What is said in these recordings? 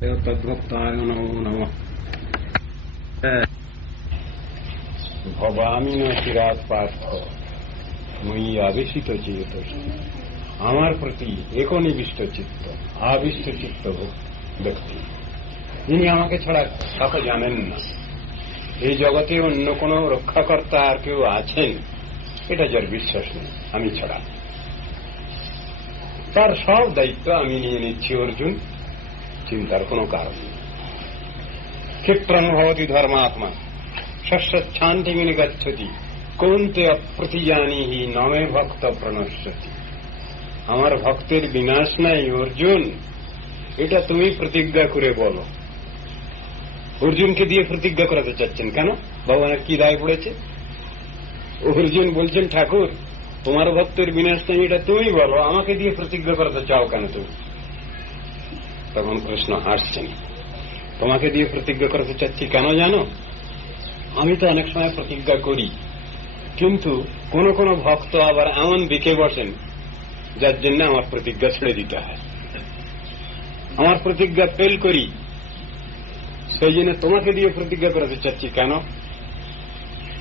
तद्भक्ताय नमो नमः। ভবামি ন চিরাৎ পার্থ মই আবেশিত চেত, আমার প্রতি একনিবিষ্ট চিত্ত আবিষ্ট চিত্ত ব্যক্তি যিনি আমাকে ছাড়া কাউকে জানেন না, এই জগতে অন্য কোন রক্ষাকর্তা আর কেউ আছেন এটা যার বিশ্বাস নেই আমি ছাড়া, তার সব দায়িত্ব আমি নিয়ে নিচ্ছি অর্জুন, চিন্তার কোনো কারণ নেই। ক্ষিপ্রং ভবতি ধর্মাত্মা ষষ্ঠচ্ছান্তিমিনি গচ্ছতি কৌন্তে অপ্রতিজানিহি নমে ভক্ত প্রণশ্যতি। আমার ভক্তের বিনাশ নাই অর্জুন, এটা তুমি প্রতিজ্ঞা করে বলো। অর্জুনকে দিয়ে প্রতিজ্ঞা করাতে চাচ্ছেন কেন? ভগবানের কি দায় পড়েছে? অর্জুন বলছেন ঠাকুর তোমার ভক্তের বিনাশ নাই এটা তুমি বলো, আমাকে দিয়ে প্রতিজ্ঞা করাতে চাও কেন তুমি? তখন কৃষ্ণ হাসছেন, তোমাকে দিয়ে প্রতিজ্ঞা করতে চাচ্ছি কেন জানো? আমি তো অনেক সময় প্রতিজ্ঞা করি, কিন্তু কোন কোন ভক্ত আবার এমন দিকে বসেন যার জন্য আমার প্রতিজ্ঞা ছেড়ে দিতে হয়, আমার প্রতিজ্ঞা ফেল করি, সেই জন্য তোমাকে দিয়ে প্রতিজ্ঞা করাতে চাচ্ছি কেন?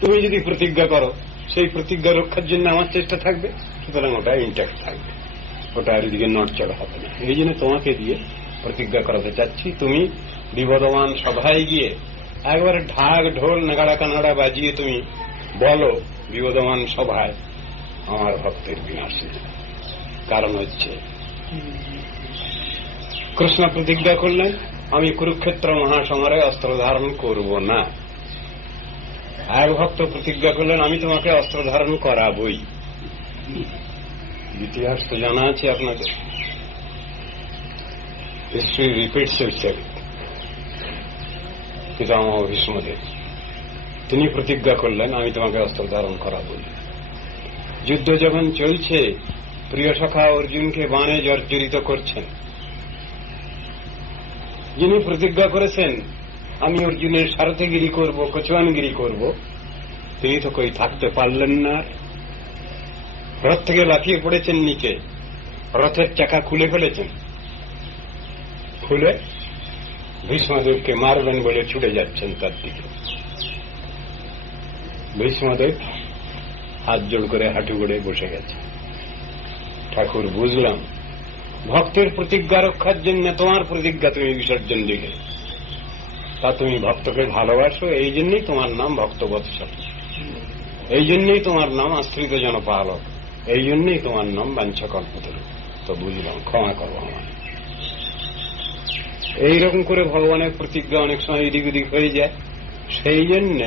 তুমি যদি প্রতিজ্ঞা করো সেই প্রতিজ্ঞা রক্ষার জন্য আমার চেষ্টা থাকবে, সুতরাং ওটা ইনট্যাক্ট থাকবে, ওটা আর এদিকে নড়চড় হবে না। এই জন্য তোমাকে দিয়ে প্রতিজ্ঞা করাতে চাচ্ছি, তুমি বিবদমান সভায় গিয়ে একবারে ঢাক ঢোল নাগাড়া কানাড়া বাজিয়ে তুমি বলো বিবদমান সভায় আমার ভক্তের বিনাশ নেই। কারণ হচ্ছে কৃষ্ণ প্রতিজ্ঞা করলেন আমি কুরুক্ষেত্র মহাসমরে অস্ত্র ধারণ করব না। এক ভক্ত প্রতিজ্ঞা করলেন আমি তোমাকে অস্ত্র ধারণ করাবই। ইতিহাস তো জানা আছে আপনাদের, হিস্ট্রি রিপিটস ইটসেলফ। পিতামহ ভীষ্মদেব তিনি প্রতিজ্ঞা করলেন আমি তোমাকে অস্ত্র ধারণ করাবই। যুদ্ধ যখন চলছে প্রিয় সখা অর্জুনকে বাণে জর্জরিত করছেন, যিনি প্রতিজ্ঞা করেছেন আমি অর্জুনের সারথিগিরি করব, কচুয়ানগিরি করব, তিনি তো কই থাকতে পারলেন না, রথ থেকে লাফিয়ে পড়েছেন নিচে, রথের চাকা খুলে ফেলেছেন, খুলে ভীষ্মদেবকে মারবেন বলে ছুটে যাচ্ছেন তার দিকে। ভীষ্মদেব হাত জোড় করে হাঁটু গড়ে বসে গেছে। ঠাকুর বুঝলাম ভক্তের প্রতিজ্ঞা রক্ষার জন্য তোমার প্রতিজ্ঞা তুমি বিসর্জন দিলে, তা তুমি ভক্তকে ভালোবাসো, এই জন্যই তোমার নাম ভক্তবৎসল, এই জন্যই তোমার নাম আশ্রিত জনপালক, এই জন্যই তোমার নাম বাঞ্ছাকল্পতরু। তো বুঝলাম, ক্ষমা করো আমায়। এইরকম করে ভগবানের প্রতিজ্ঞা অনেক সময় এদিক ওদিক হয়ে যায়, সেই জন্য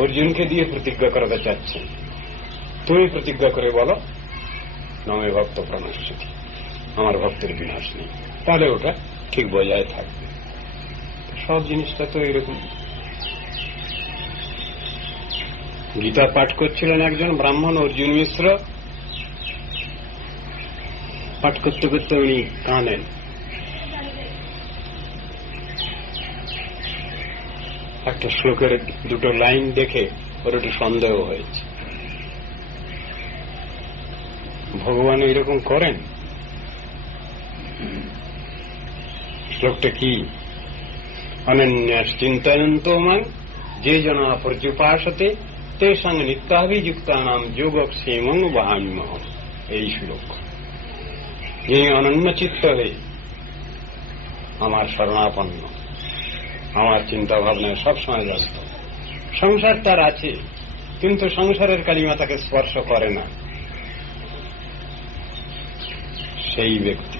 অর্জুনকে দিয়ে প্রতিজ্ঞা করাতে চাচ্ছেন তুমি প্রতিজ্ঞা করে বলো নমে ভক্ত প্রণশ্যতি, আমার ভক্তের বিনাশ নেই, তাহলে ওটা ঠিক বজায় থাকবে। সব জিনিসটা তো এরকম। গীতা পাঠ করছিলেন একজন ব্রাহ্মণ অর্জুন মিশ্র, পাঠ করতে করতে উনি কাঁদেন। একটা শ্লোকের দুটো লাইন দেখে ওর একটু সন্দেহ হয়েছে, ভগবান এইরকম করেন? শ্লোকটা কি? অনন্যাস চিন্তয়ন্তো মাং যে জনা পর্যুপাসতে তেষাং নিত্যাভিযুক্তানাম যোগক্ষেমং বহাম্যহম। এই শ্লোক। যিনি অনন্য চিত্ত হয়ে আমার শরণাপন্ন, আমার চিন্তা ভাবনায় সবসময় ব্যস্ত, সংসার তার আছে কিন্তু সংসারের কালিমা তাকে স্পর্শ করে না, সেই ব্যক্তি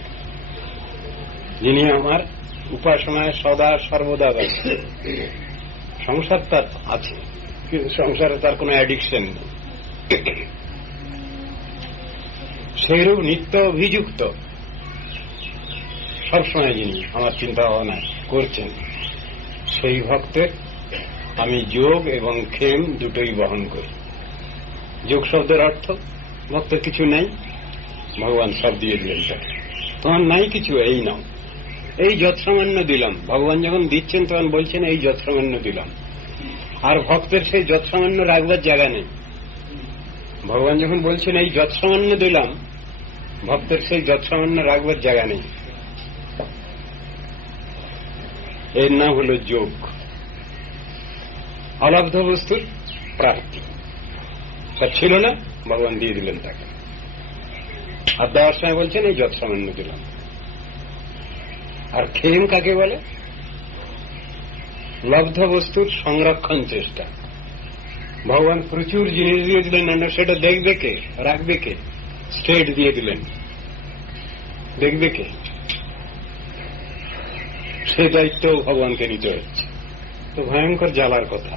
যিনি আমার উপাসনায় সদা সর্বদা ব্যস্ত, সংসার তার আছে কিন্তু সংসারে তার কোনো অ্যাডিকশন নেই, সেইরূপ নিত্য অভিযুক্ত সবসময় যিনি আমার চিন্তা ভাবনা করছেন, সেই ভক্তের আমি যোগ এবং ক্ষেম দুটোই বহন করি। যোগ শব্দের অর্থ ভক্তের কিছু নাই, ভগবান সব দিয়ে দিলেন, তোমার নাই কিছু, এই নাও, এই যৎসামান্য দিলাম। ভগবান যখন দিচ্ছেন তখন বলছেন এই যৎসামান্য দিলাম, আর ভক্তের সেই যৎসামান্য রাখবার জায়গা নেই। ভগবান যখন বলছেন এই যৎসামান্য দিলাম, ভক্তের সেই যৎসামান্য রাখবার জায়গা নেই। এর নাম হল যোগ, অলব্ধ বস্তুর প্রাপ্তি। তা ছিল না, ভগবান দিয়ে দিলেন তাকে। আর দেওয়ার সময় বলছেন এই যত সামান্য দিলাম। আর খেম কাকে বলে? লব্ধ বস্তুর সংরক্ষণ চেষ্টা। ভগবান প্রচুর জিনিস দিয়ে দিলেন, না সেটা দেখবে কে, রাখবে কে? স্টেট দিয়ে দিলেন, দেখবে কে? সে দায়িত্ব ভগবানকে নিতে হচ্ছে। তো ভয়ঙ্কর জ্বালার কথা।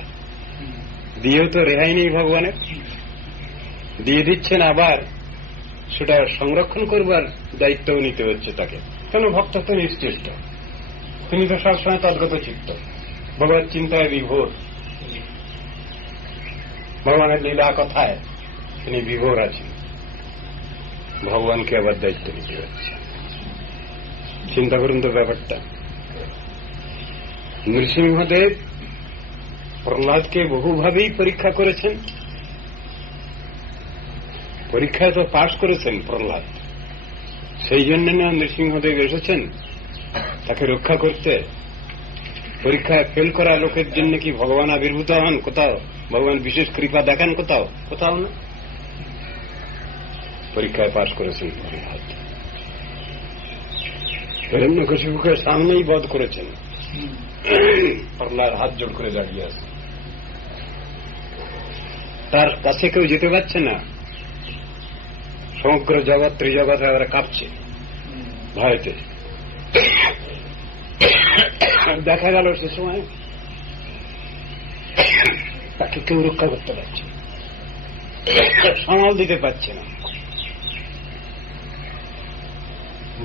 দিয়েও তো রেহাই নেই ভগবানের। দিয়ে দিচ্ছেন, আবার সেটা সংরক্ষণ করবার দায়িত্বও নিতে হচ্ছে তাকে। কেন? ভক্ত তো নিশ্চিত, তিনি তো সবসময় তদ্গত চিত্ত, ভগবত চিন্তায় বিভোর, ভগবানের লীলা কথায় তিনি বিভোর আছেন। ভগবানকে আবার দায়িত্ব নিতে হচ্ছে। চিন্তা করুন তো ব্যাপারটা। নৃসিংহদেব প্রহ্লাদকে বহুভাবেই পরীক্ষা করেছেন। পরীক্ষায় তো পাশ করেছেন প্রহ্লাদ, সেই জন্য না নৃসিংহদেব এসেছেন তাকে রক্ষা করতে। পরীক্ষায় ফেল করা লোকের জন্য কি ভগবান আবির্ভূত হন কোথাও? ভগবান বিশেষ কৃপা দেখান কোথাও? কোথাও না। পরীক্ষায় পাশ করেছেন প্রহ্লাদ। হিরণ্যকশিপুকে সামনেই বধ করেছেন। প্রহ্লাদ হাত জোড় করে দাঁড়িয়ে আছে, তার কাছে কেউ যেতে পারছে না। সমগ্র জগৎ ত্রিজগৎ এবারে কাঁপছে ভয়তে। দেখা গেল সে সময় তাকে কেউ রক্ষা করতে পারছে, সামাল দিতে পারছে না।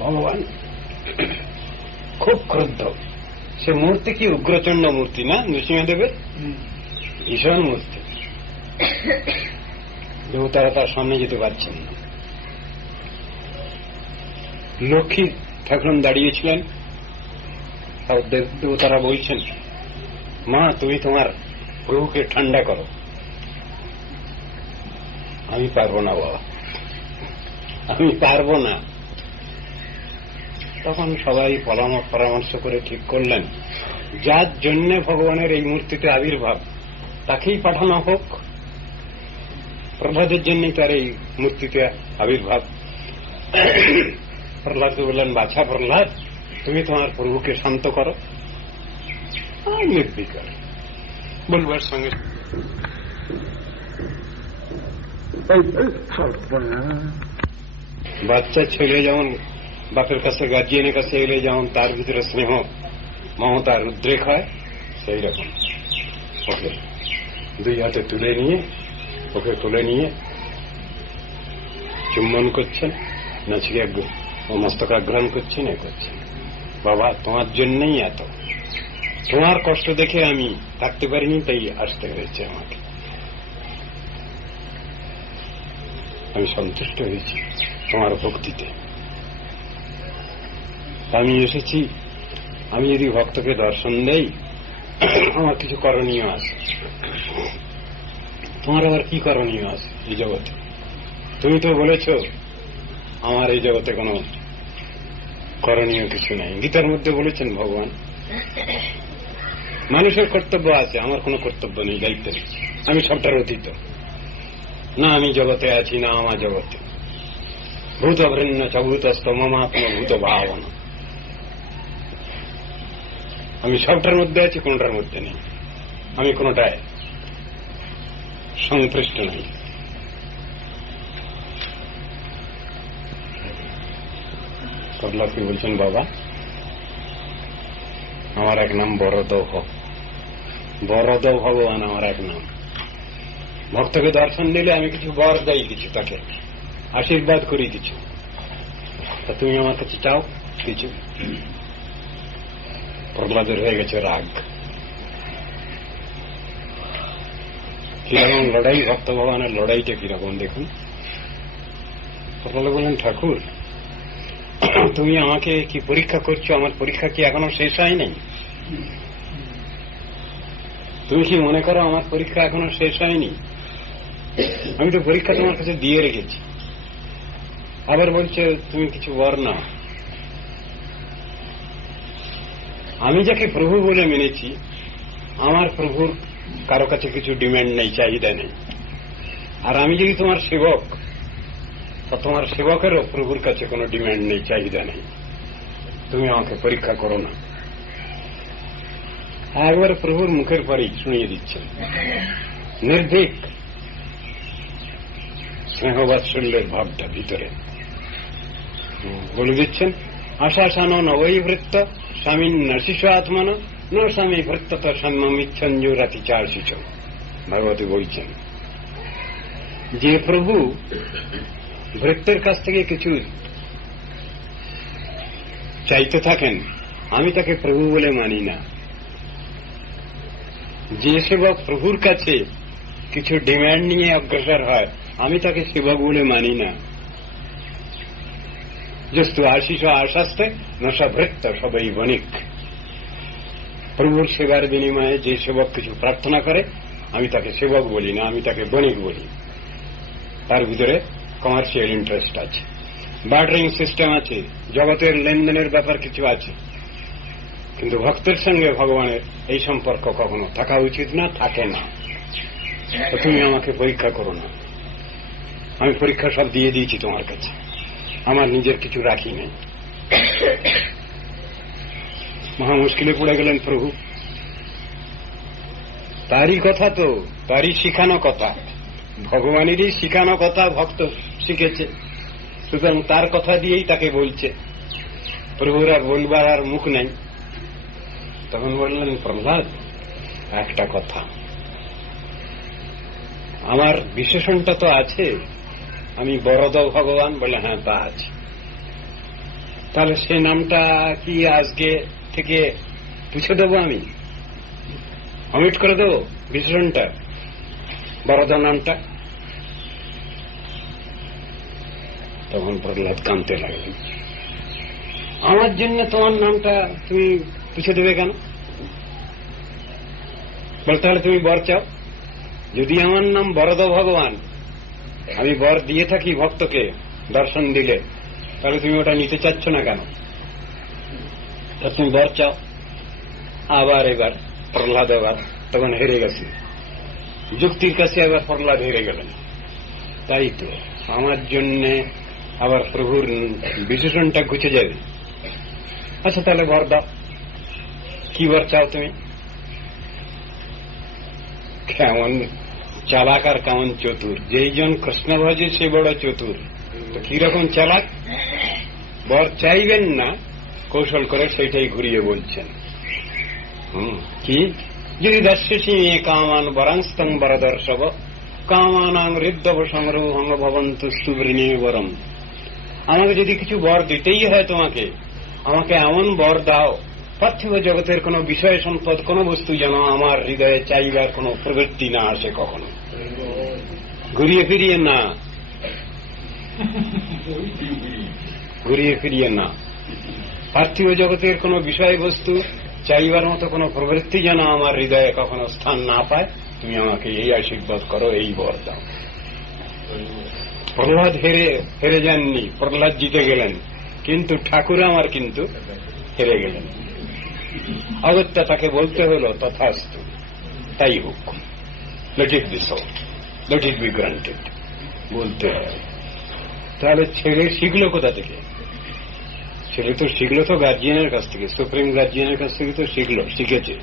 ভগবান খুব ক্রুদ্ধ। সে মূর্তি কি উগ্রচণ্ড মূর্তি না নৃসিংহদেবের? ভীষণ মূর্তি। দেবতারা তার সামনে যেতে পারছেন না। লক্ষ্মী ঠাকুরন দাঁড়িয়েছিলেন, দেবতারা বলছেন, মা তুমি তোমার প্রভুকে ঠান্ডা করো। আমি পারবো না বাবা, আমি পারবো না। তখন সবাই পরামর্শ করে ঠিক করলেন, যার জন্য ভগবানের এই মূর্তিতে আবির্ভাব তাকেই পাঠানো হোক। প্রহ্লাদের জন্যই তার এই মূর্তিতে আবির্ভাব। প্রহ্লাদকে বললেন, বাছা প্রহ্লাদ, তুমি তোমার প্রভুকে শান্ত করো। নির্বিকার বলবার সঙ্গে বাচ্চা ছেলে যেমন বাপের কাছে গার্জিয়ানের কাছে এলে যেমন তার ভিতরে স্নেহ মমতার উদ্রেক হয়, সেই রকম ওকে দুই হাতে তুলে নিয়ে চুম্বন করছেন, নাচিকে ও মস্তকাগ্রহণ করছেন, এ করছেন। বাবা তোমার জন্যই এত, তোমার কষ্ট দেখে আমি থাকতে পারিনি, তাই আসতে হয়েছে আমাকে। আমি সন্তুষ্ট হয়েছি তোমার ভক্তিতে। আমি এসেছি, আমি যদি ভক্তকে দর্শন দেই আমার কিছু করণীয় আছে। তোমার আবার কি করণীয় আছে এই জগতে? তুমি তো বলেছ আমার এই জগতে কোনো করণীয় কিছু নাই। গীতার মধ্যে বলেছেন ভগবান, মানুষের কর্তব্য আছে, আমার কোনো কর্তব্য নেই, দায়িত্ব নেই, আমি সবটার অতীত। না আমি জগতে আছি, না আমার জগতে। ভূত অভৃন্ন চভূতস্থ মমাত্ম ভূত ভাবনা। আমি সবটার মধ্যে আছি, কোনটার মধ্যে নেই, আমি কোনটায় সংপৃষ্ট নই। প্রহ্লাদকে বলছেন, বাবা আমার এক নাম বরদৌহ, বরদৌহ ভগবান আমার এক নাম। ভক্তকে দর্শন দিলে আমি কিছু বর দেই, কিছু তাকে আশীর্বাদ করি কিছু। তা তুমি আমার কাছে চাও কিছু? প্রহ্লাদের হয়ে গেছে রাগ। কিরকম লড়াই, ভক্ত ভগবানের লড়াইটা কিরকম দেখুন। প্রহ্লাদ বলেন, ঠাকুর তুমি আমাকে কি পরীক্ষা করছো? আমার পরীক্ষা কি এখনো শেষ হয় নাই? তুমি কি মনে করো আমার পরীক্ষা এখনো শেষ হয়নি? আমি তো পরীক্ষা তোমার কাছে দিয়ে রেখেছি। আবার বলছে তুমি কিছু বর নাও। আমি যাকে প্রভু বলে মেনেছি, আমার প্রভুর কারো কাছে কিছু ডিমান্ড নেই, চাহিদা নেই। আর আমি যদি তোমার সেবক, তোমার সেবকেরও প্রভুর কাছে কোনো ডিমান্ড নেই, চাহিদা নেই। তুমি আমাকে পরীক্ষা করো না। একবার প্রভুর মুখের পরেই শুনিয়ে দিচ্ছেন, নির্ভীক স্নেহবাৎসল্যের ভাবটা ভিতরে বলে দিচ্ছেন। আশাসান নবৈভৃত্ত স্বামী নশিষ আত্মন ন স্বামী ভৃত্তত সম্মিচ্ছঞ্জুরাতি চার্ষিচ। ভগবতী বলছেন যে প্রভু ভৃত্যের কাছ থেকে কিছু চাইতে থাকেন, আমি তাকে প্রভু বলে মানি না। যে সেবক প্রভুর কাছে কিছু ডিমান্ড নিয়ে অগ্রসর হয়, আমি তাকে সেবক বলে মানি না। যস্তু আশিস আশাস্তে নশা ভৃত্ত সবাই বণিক। প্রভুর সেবার বিনিময়ে যে সেবক কিছু প্রার্থনা করে, আমি তাকে সেবক বলি না, আমি তাকে বণিক বলি। তার ভিতরে কমার্শিয়াল ইন্টারেস্ট আছে, বার্টারিং সিস্টেম আছে, জগতের লেনদেনের ব্যাপার কিছু আছে। কিন্তু ভক্তের সঙ্গে ভগবানের এই সম্পর্ক কখনো থাকা উচিত না, থাকে না। তুমি আমাকে পরীক্ষা করো না। আমি পরীক্ষা সব দিয়ে দিয়েছি তোমার কাছে, আমার নিজের কিছু রাখি নেই। মহা মুশকিলে পড়ে গেলেন প্রভু। তারই কথা তো, তারই শিখানো কথা, ভগবানেরই শিখানো কথা ভক্ত শিখেছে, সুতরাং তার কথা দিয়েই তাকে বলছে। প্রভুর আর বলবার আর মুখ নেই। তখন বললেন, প্রহ্লাদ একটা কথা, আমার বিশেষণটা তো আছে, আমি বরদ ভগবান। বলে হ্যাঁ, তা আছে। তাহলে সে নামটা কি আজকে থেকে পুছে দেবো, আমি অমিট করে দেব বিশেষণটা, বরদ নামটা? তখন প্রহ্লাদ কাঁদতে লাগলেন। আমার জন্য তোমার নামটা তুমি পুছে দেবে কেন? বল তাহলে তুমি বর চাও। যদি আমার নাম বরদ ভগবান, আমি বর দিয়ে থাকি ভক্তকে দর্শন দিলে, তাহলে তুমি ওটা নিতে চাচ্ছ না কেন? তুমি বর চাও। আবার এবার প্রহ্লাদ এবার তখন হেরে গেছে, যুক্তির কাছে এবার প্রহ্লাদ হেরে গেলেন। তাই তো আমার জন্য আবার প্রভুর বিশেষণটা ঘুচে যাবে। আচ্ছা তাহলে বর দাও, কি বর চাও তুমি? কেমন চালাক আর কেমন চতুর! যেই জন কৃষ্ণ ভজে সে বড় চতুর। তো কিরকম চালাক! বর চাইবেন না, কৌশল করে সেইটাই ঘুরিয়ে বলছেন। কি যদি দর্শসি কামান বরাংস্তং বরদর্শব কামানাং হৃদব সংরোহং ভবন্তু সুবৃণী বরম। আমাকে যদি কিছু বর দিতেই হয় তোমাকে, আমাকে এমন বর দাও, পার্থিব জগতের কোন বিষয় সম্পদ, কোন বস্তু যেন আমার হৃদয়ে চাইবার কোন প্রবৃত্তি না আসে কখনো। ঘুরিয়ে ফিরিয়ে না, ঘুরিয়ে ফিরিয়ে না। পার্থিব জগতের কোন বিষয়বস্তু চাইবার মতো কোন প্রবৃত্তি যেন আমার হৃদয়ে কখনো স্থান না পায়, তুমি আমাকে এই আশীর্বাদ করো, এই বর দাও। প্রহ্লাদ হেরে যাননি, প্রহ্লাদ জিতে গেলেন, কিন্তু ঠাকুর আমার কিন্তু হেরে গেলেন। অগত্যা তাকে বলতে হলো তথাস্তু, তাই হোক, let it be so, let it be granted, বলতে হবে। তাহলে ছেলে শিখলো কোথা থেকে? ছেলে তো শিখলো তো গার্জিয়ানের কাছ থেকে, সুপ্রিম গার্জিয়ানের কাছ থেকে তো শিখেছে।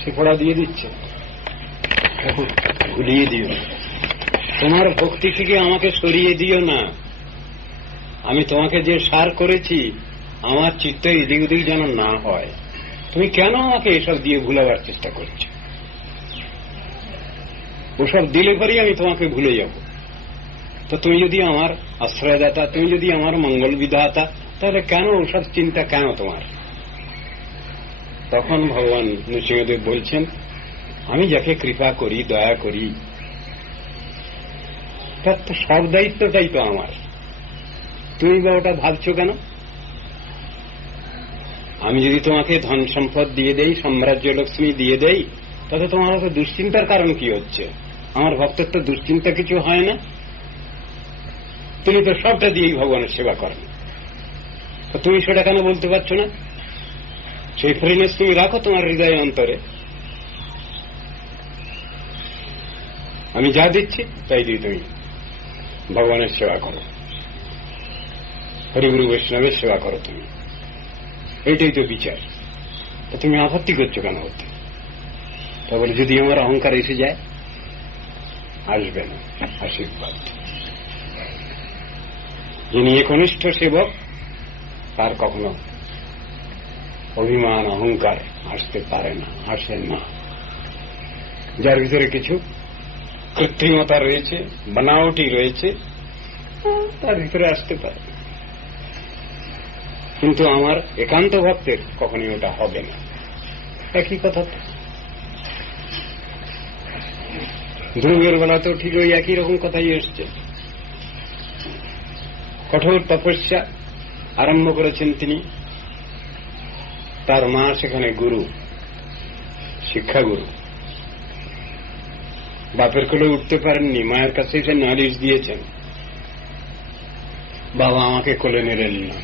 সে পড়া দিয়ে দিচ্ছে। এখন ভুলিয়ে দিও, তোমার ভক্তি থেকে আমাকে সরিয়ে দিও না। আমি তোমাকে যে সার করেছি, আমার চিত্ত এদিক ওদিক যেন না হয়। তুমি কেন আমাকে এসব দিয়ে ভুলাবার চেষ্টা করছো? ওসব দিলে পরেই আমি তোমাকে ভুলে যাব। তো তুমি যদি আমার আশ্রয়দাতা, তুমি যদি আমার মঙ্গল বিধাতা, তাহলে কেন ওসব চিন্তা কেন তোমার? তখন ভগবান নৃসিংহদেব বলছেন, আমি যাকে কৃপা করি, দয়া করি, তার তো সব দায়িত্বটাই তো আমার। তুমি বা ওটা ভাবছো কেন? আমি যদি তোমাকে ধন সম্পদ দিয়ে দেই, সাম্রাজ্য লক্ষ্মী দিয়ে দেই, তাতে তোমার তো দুশ্চিন্তার কারণ কি হচ্ছে? আমার ভক্তের তো দুশ্চিন্তা কিছু হয় না। তুমি তো সবটা দিয়েই ভগবানের সেবা করেন, তো তুমি সেটা কেন বলতে পারছো না? সেই ফ্রিনেস তুমি রাখো তোমার হৃদয় অন্তরে। আমি যা দিচ্ছি তাই দিয়ে তুমি ভগবানের সেবা করো, হরিগুরু বৈষ্ণবের সেবা করো তুমি। এইটাই তো বিচার। তুমি আপত্তি করছো কেন হতে? তা বলে যদি আমার অহংকার এসে যায়, আসবে না আশীর্বাদ। যিনি একনিষ্ঠ সেবক তার কখনো অভিমান অহংকার আসতে পারে না, আসে না। যার ভিতরে কিছু কৃত্রিমতা রয়েছে, বানাওটি রয়েছে, তার ভিতরে আসতে পারে। কিন্তু আমার একান্ত ভক্তের কখনই ওটা হবে না। একই কথা তো ধ্রুবের বেলাতেও ঠিক ওই একই রকম কথাই এসছে। কঠোর তপস্যা আরম্ভ করেছেন তিনি। তার মা সেখানে গুরু, শিক্ষাগুরু। বাপের কোলে উঠতে পারেননি, মায়ের কাছে এসে নালিশ দিয়েছেন, বাবা আমাকে কোলে নিলেন না,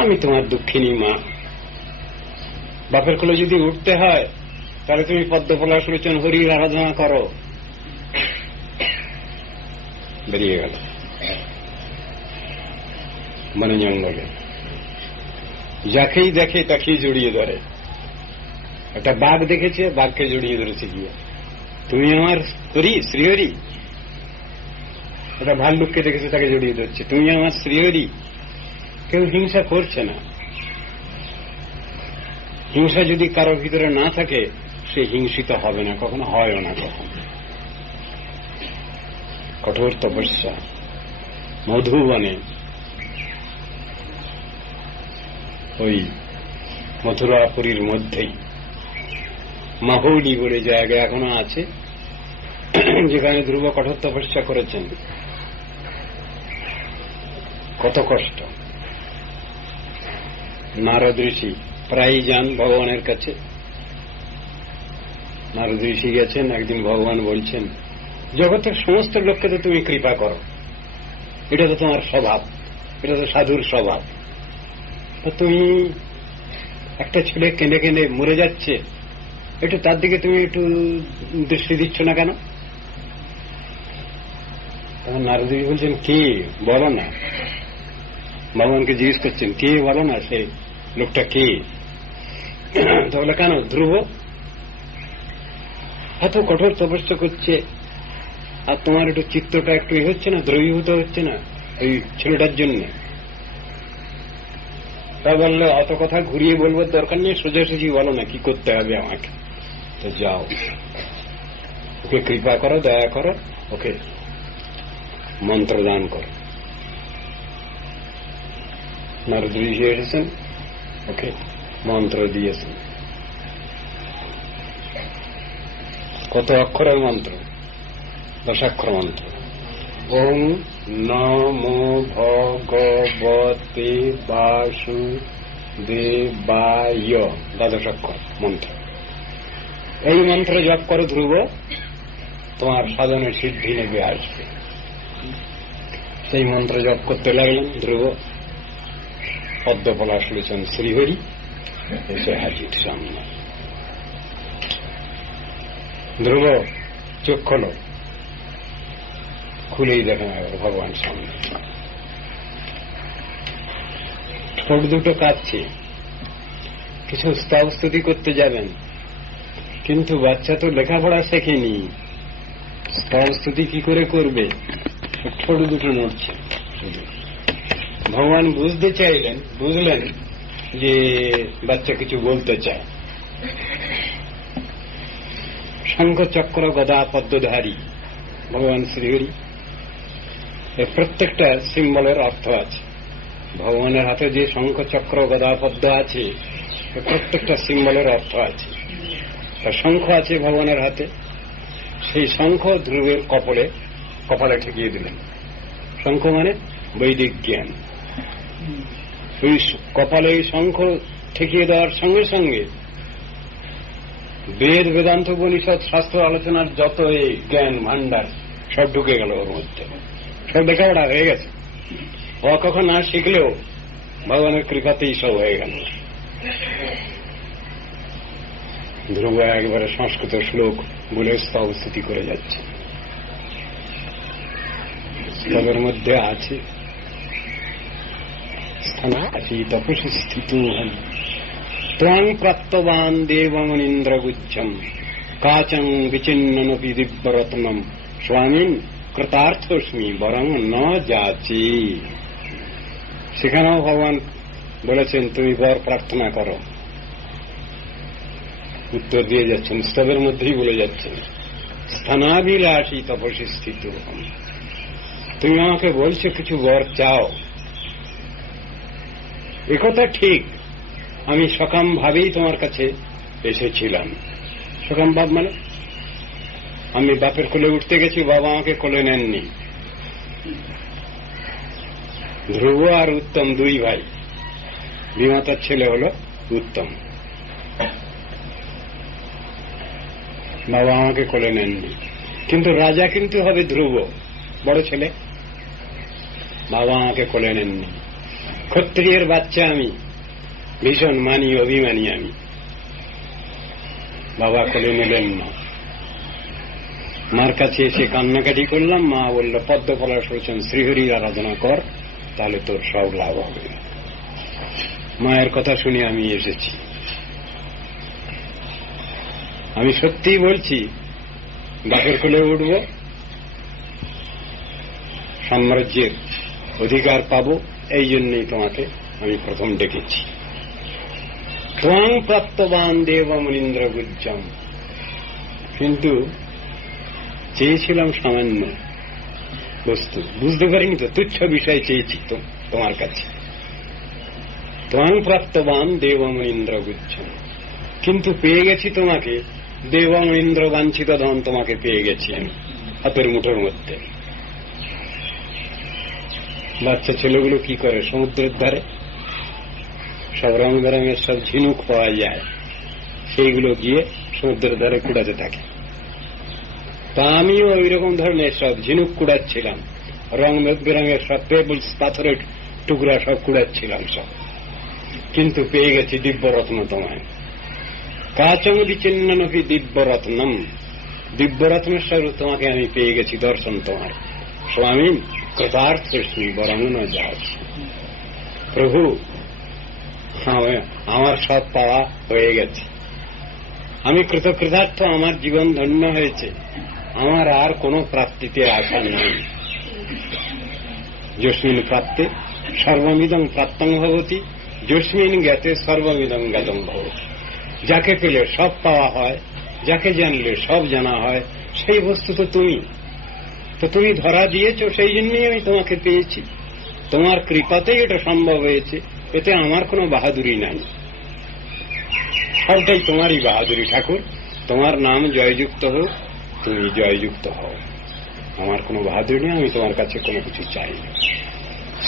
আমি তোমার দুঃখিনী মা। বাপের কোলে যদি উঠতে হয় তাহলে তুমি পদ্মপলাশ লোচন হরির আরাধনা করো। বেরিয়ে গেল বনে জঙ্গলে। যাকেই দেখে তাকেই জড়িয়ে ধরে। একটা বাঘ দেখেছে, বাঘকে জড়িয়ে ধরেছে গিয়ে, তুমি আমার হরি, শ্রীহরি। একটা ভাল্লুককে দেখেছে, তাকে জড়িয়ে ধরছে, তুমি আমার শ্রীহরি। কেউ হিংসা করছে না। হিংসা যদি কারো ভিতরে না থাকে সে হিংসিত হবে না, কখনো হয়ও না। কখনো কঠোর তপস্যা মধুবনে, ওই মথুরাপুরীর মধ্যেই মাহৌলি বলে জায়গা এখনো আছে, যেখানে ধ্রুব কঠোর তপস্যা করেছেন। কত কষ্ট। নারদ ঋষি প্রায়ই যান ভগবানের কাছে। নারদ ঋষি গেছেন, একদিন ভগবান বলছেন, জগতের সমস্ত লোককে তো তুমি কৃপা করো, এটা তো তোমার স্বভাব, এটা তো সাধুর স্বভাব। তুমি একটা ছেলে কেঁদে কেঁদে মরে যাচ্ছে, একটু তার দিকে তুমি একটু দৃষ্টি দিচ্ছ না কেন? তখন নারদ ঋষি বলছেন, কে বলো না। ভগবানকে জিজ্ঞেস করছেন, কে বলো না, সে লোকটা কে? তাহলে কেন? ধ্রুব এত কঠোর তপস্যা করছে, আর তোমার একটু চিত্তটা একটু হচ্ছে না, দ্রবীভূত হচ্ছে না ওই ছেলেটার জন্য? তা বললে অত কথা ঘুরিয়ে বলবার দরকার নেই, সোজাসুজি বলো না কি করতে হবে আমাকে। তো যাও, ওকে কৃপা করো, দয়া করো, ওকে মন্ত্র দান করো। নারদ ঋষি এসেছেন, ওকে মন্ত্র দিয়েছেন। কত অক্ষরের মন্ত্র? 10 অক্ষর মন্ত্র। ওম নমো ভগবতে বাসুদেবায়, 12 অক্ষর মন্ত্র। এই মন্ত্র জপ করো ধ্রুব, তোমার সাধনের সিদ্ধি নেবে আসবে। সেই মন্ত্র জপ করতে লাগলেন ধ্রুব। পদ্মপলাশ লোচন শ্রীহরি এসে হাজির সামনে। ধ্রুব চোখ খোলো, খুলেই দেখেন ভগবান সামনে। ঠোঁট দুটো কাঁপছে, কিছু স্তব স্তুতি করতে যাবেন, কিন্তু বাচ্চা তো লেখাপড়া শেখেনি, স্তব স্তুতি কি করে করবে? ঠোঁট দুটো নড়ছে। ভগবান বুঝতে চাইলেন, বুঝলেন যে বাচ্চা কিছু বলতে চায়। শঙ্খ চক্র গদা পদ্মধারী ভগবান শ্রীহরি, এর প্রত্যেকটা সিম্বলের অর্থ আছে। ভগবানের হাতে যে শঙ্খ চক্র গদা পদ্ম আছে, প্রত্যেকটা সিম্বলের অর্থ আছে। শঙ্খ আছে ভগবানের হাতে, সেই শঙ্খ ধ্রুবের কপালে ঠেকিয়ে দিলেন। শঙ্খ মানে বৈদিক জ্ঞান। ওই কপালে শঙ্খ ঠেকিয়ে দেওয়ার সঙ্গে সঙ্গে বেদ, বেদান্ত, উপনিষদ, শাস্ত্র আলোচনার যত এই জ্ঞান ভান্ডার সব ঢুকে গেল ওর মধ্যে, সব লেখাপড়া হয়ে গেছে। ও কখন না শিখলেও ভগবানের কৃপাতেই সব হয়ে গেল। ধ্রুব একবারে সংস্কৃত শ্লোক বলে স্তবস্তুতি করে যাচ্ছে। স্তবের মধ্যে আছে স্থানাসি তপসি স্থিত ত্বং প্রাপ্তবান দেবমনীন্দ্রগুজ্জম কাচং বিচিন্ননপি দিব্যরত্নম স্বামীন কৃতার্থস্মি বরং ন যাচি। সেখানেও ভগবান বলেছেন তুমি বর প্রার্থনা করো, উত্তর দিয়ে যাচ্ছেন, স্তবের মধ্যেই বলে যাচ্ছেন স্থানাভিলাষী তপসী স্থিত। তুমি আমাকে বলছো কিছু বর চাও, একথা ঠিক। আমি সকাম ভাবেই তোমার কাছে এসেছিলাম। সকাম ভাব মানে আমি বাপের কোলে উঠতে গেছি, বাবা আমাকে কোলে নেননি। ধ্রুব আর উত্তম দুই ভাই, বিমাতার ছেলে হল উত্তম, বাবা আমাকে কোলে নেননি। কিন্তু রাজা কিন্তু হবে ধ্রুব, বড় ছেলে, বাবা আমাকে কোলে নেননি। ক্ষত্রিয়ের বাচ্চা আমি, ভীষণ মানি, অভিমানী আমি, বাবা কোলে নিলেন না। মার কাছে এসে কান্নাকাটি করলাম, মা বলল পদ্মপলাশ রচন শ্রীহরির আরাধনা কর, তাহলে তোর সব লাভ হবে। মায়ের কথা শুনে আমি এসেছি। আমি সত্যিই বলছি, বাপের কোলে উঠব, সাম্রাজ্যের অধিকার পাব, এই জন্যই তোমাকে আমি প্রথম ডেকেছি। ত্বং প্রাপ্তবান দেবমনীন্দ্র গুজ্জম। কিন্তু চেয়েছিলাম সামান্য বস্তু, বুঝতে পারিনি তো, তুচ্ছ বিষয় চেয়েছি তো তোমার কাছে। ত্বং প্রাপ্তবান দেবমনীন্দ্র গুজ্জম, কিন্তু পেয়ে গেছি তোমাকে, দেবমনীন্দ্র বাঞ্ছিত ধন তোমাকে পেয়ে গেছি আমি হাতের মুঠোর মধ্যে। বাচ্চা ছেলেগুলো কি করে, সমুদ্রের ধারে সব রং বেরঙের সব ঝিনুক পাওয়া যায়, সেইগুলো গিয়ে সমুদ্রের ধারে কুড়াতে থাকে। তা আমিও ওই রকম ধরনের সব ঝিনুক কুড়াচ্ছিলাম, রং বেরঙের সব পেবলস, পাথরের টুকরা সব কুড়াচ্ছিলাম সব। কিন্তু পেয়ে গেছি দিব্যরত্ন তোমায়। কাচং বিচিন্ননপি দিব্যরত্নম, দিব্যরত্নের স্বরূপ তোমাকে আমি পেয়ে গেছি, দর্শন তোমার। স্বামী কৃতার্থস্মি বরং ন যাচি। প্রভু, আমার সব পাওয়া হয়ে গেছে, আমি কৃতকৃতার্থ, আমার জীবন ধন্য হয়েছে, আমার আর কোন প্রাপ্তিতে আশা নেই। যস্মিন প্রাপ্তে সর্বমিদং প্রাপ্তং ভবতি, যস্মিন জ্ঞাতে সর্বমিদং জ্ঞাতং ভবতি। যাকে পেলে সব পাওয়া হয়, যাকে জানলে সব জানা হয়, সেই বস্তু তো তুমি। তো তুমি ধরা দিয়েছ, সেই জন্যই আমি তোমাকে পেয়েছি। তোমার কৃপাতেই এটা সম্ভব হয়েছে, এতে আমার কোনো বাহাদুরি নাই, সবটাই তোমারই বাহাদুরি। ঠাকুর, তোমার নাম জয়যুক্ত হোক, তুমি জয়যুক্ত হও, আমার কোনো বাহাদুরি নেই, আমি তোমার কাছে কোনো কিছু চাই না।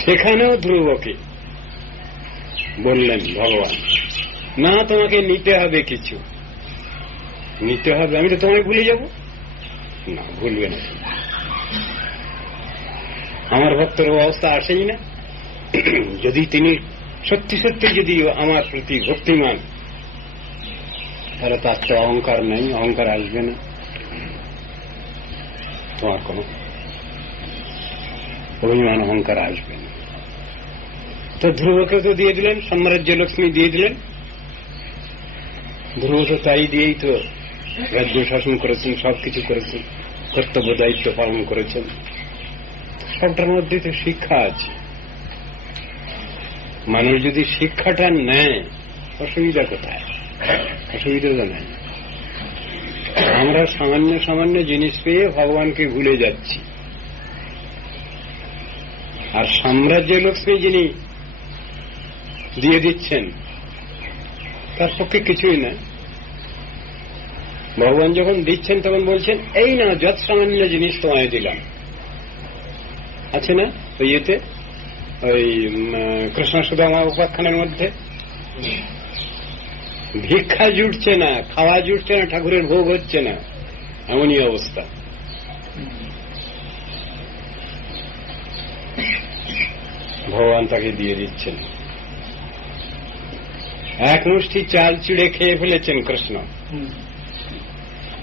সেখানেও ধ্রুবকে বললেন ভগবান, না তোমাকে নিতে হবে, কিছু নিতে হবে, আমি তো তোমায় ভুলে যাব না। ভুলবে না, আমার ভক্তের অবস্থা আসেই না। যদি তিনি সত্যি সত্যি যদি আমার প্রতি ভক্তিমান, তাহলে তার তো অহংকার নেই, অহংকার আসবে না, তোমার কোন অভিমান অহংকার আসবে না। তো ধ্রুবকে তো দিয়ে দিলেন, সাম্রাজ্য লক্ষ্মী দিয়ে দিলেন। ধ্রুব তো তাই দিয়েই তো রাজ্য শাসন করেছেন, সবকিছু করেছেন, কর্তব্য দায়িত্ব পালন করেছেন। সবটার মধ্যে তো শিক্ষা আছে। মানুষ যদি শিক্ষাটা নেয়, অসুবিধা কোথায়? অসুবিধা তো নাই। আমরা সামান্য সামান্য জিনিস পেয়ে ভগবানকে ভুলে যাচ্ছি, আর সাম্রাজ্য লক্ষ্মী যিনি দিয়ে দিচ্ছেন, তার পক্ষে কিছুই না। ভগবান যখন দিচ্ছেন তখন বলছেন, এই না যত সামান্য জিনিস তোমায় দিলাম। আছে না ওই ইয়েতে, ওই কৃষ্ণ সুদামা উপাখ্যানের মধ্যে, ভিক্ষা জুটছে না, খাওয়া জুটছে না, ঠাকুরের ভোগ হচ্ছে না, এমনই অবস্থা। ভগবান তাকে দিয়ে দিচ্ছেন। এক মুষ্টি চাল চিড়ে খেয়ে ফেলেছেন কৃষ্ণ।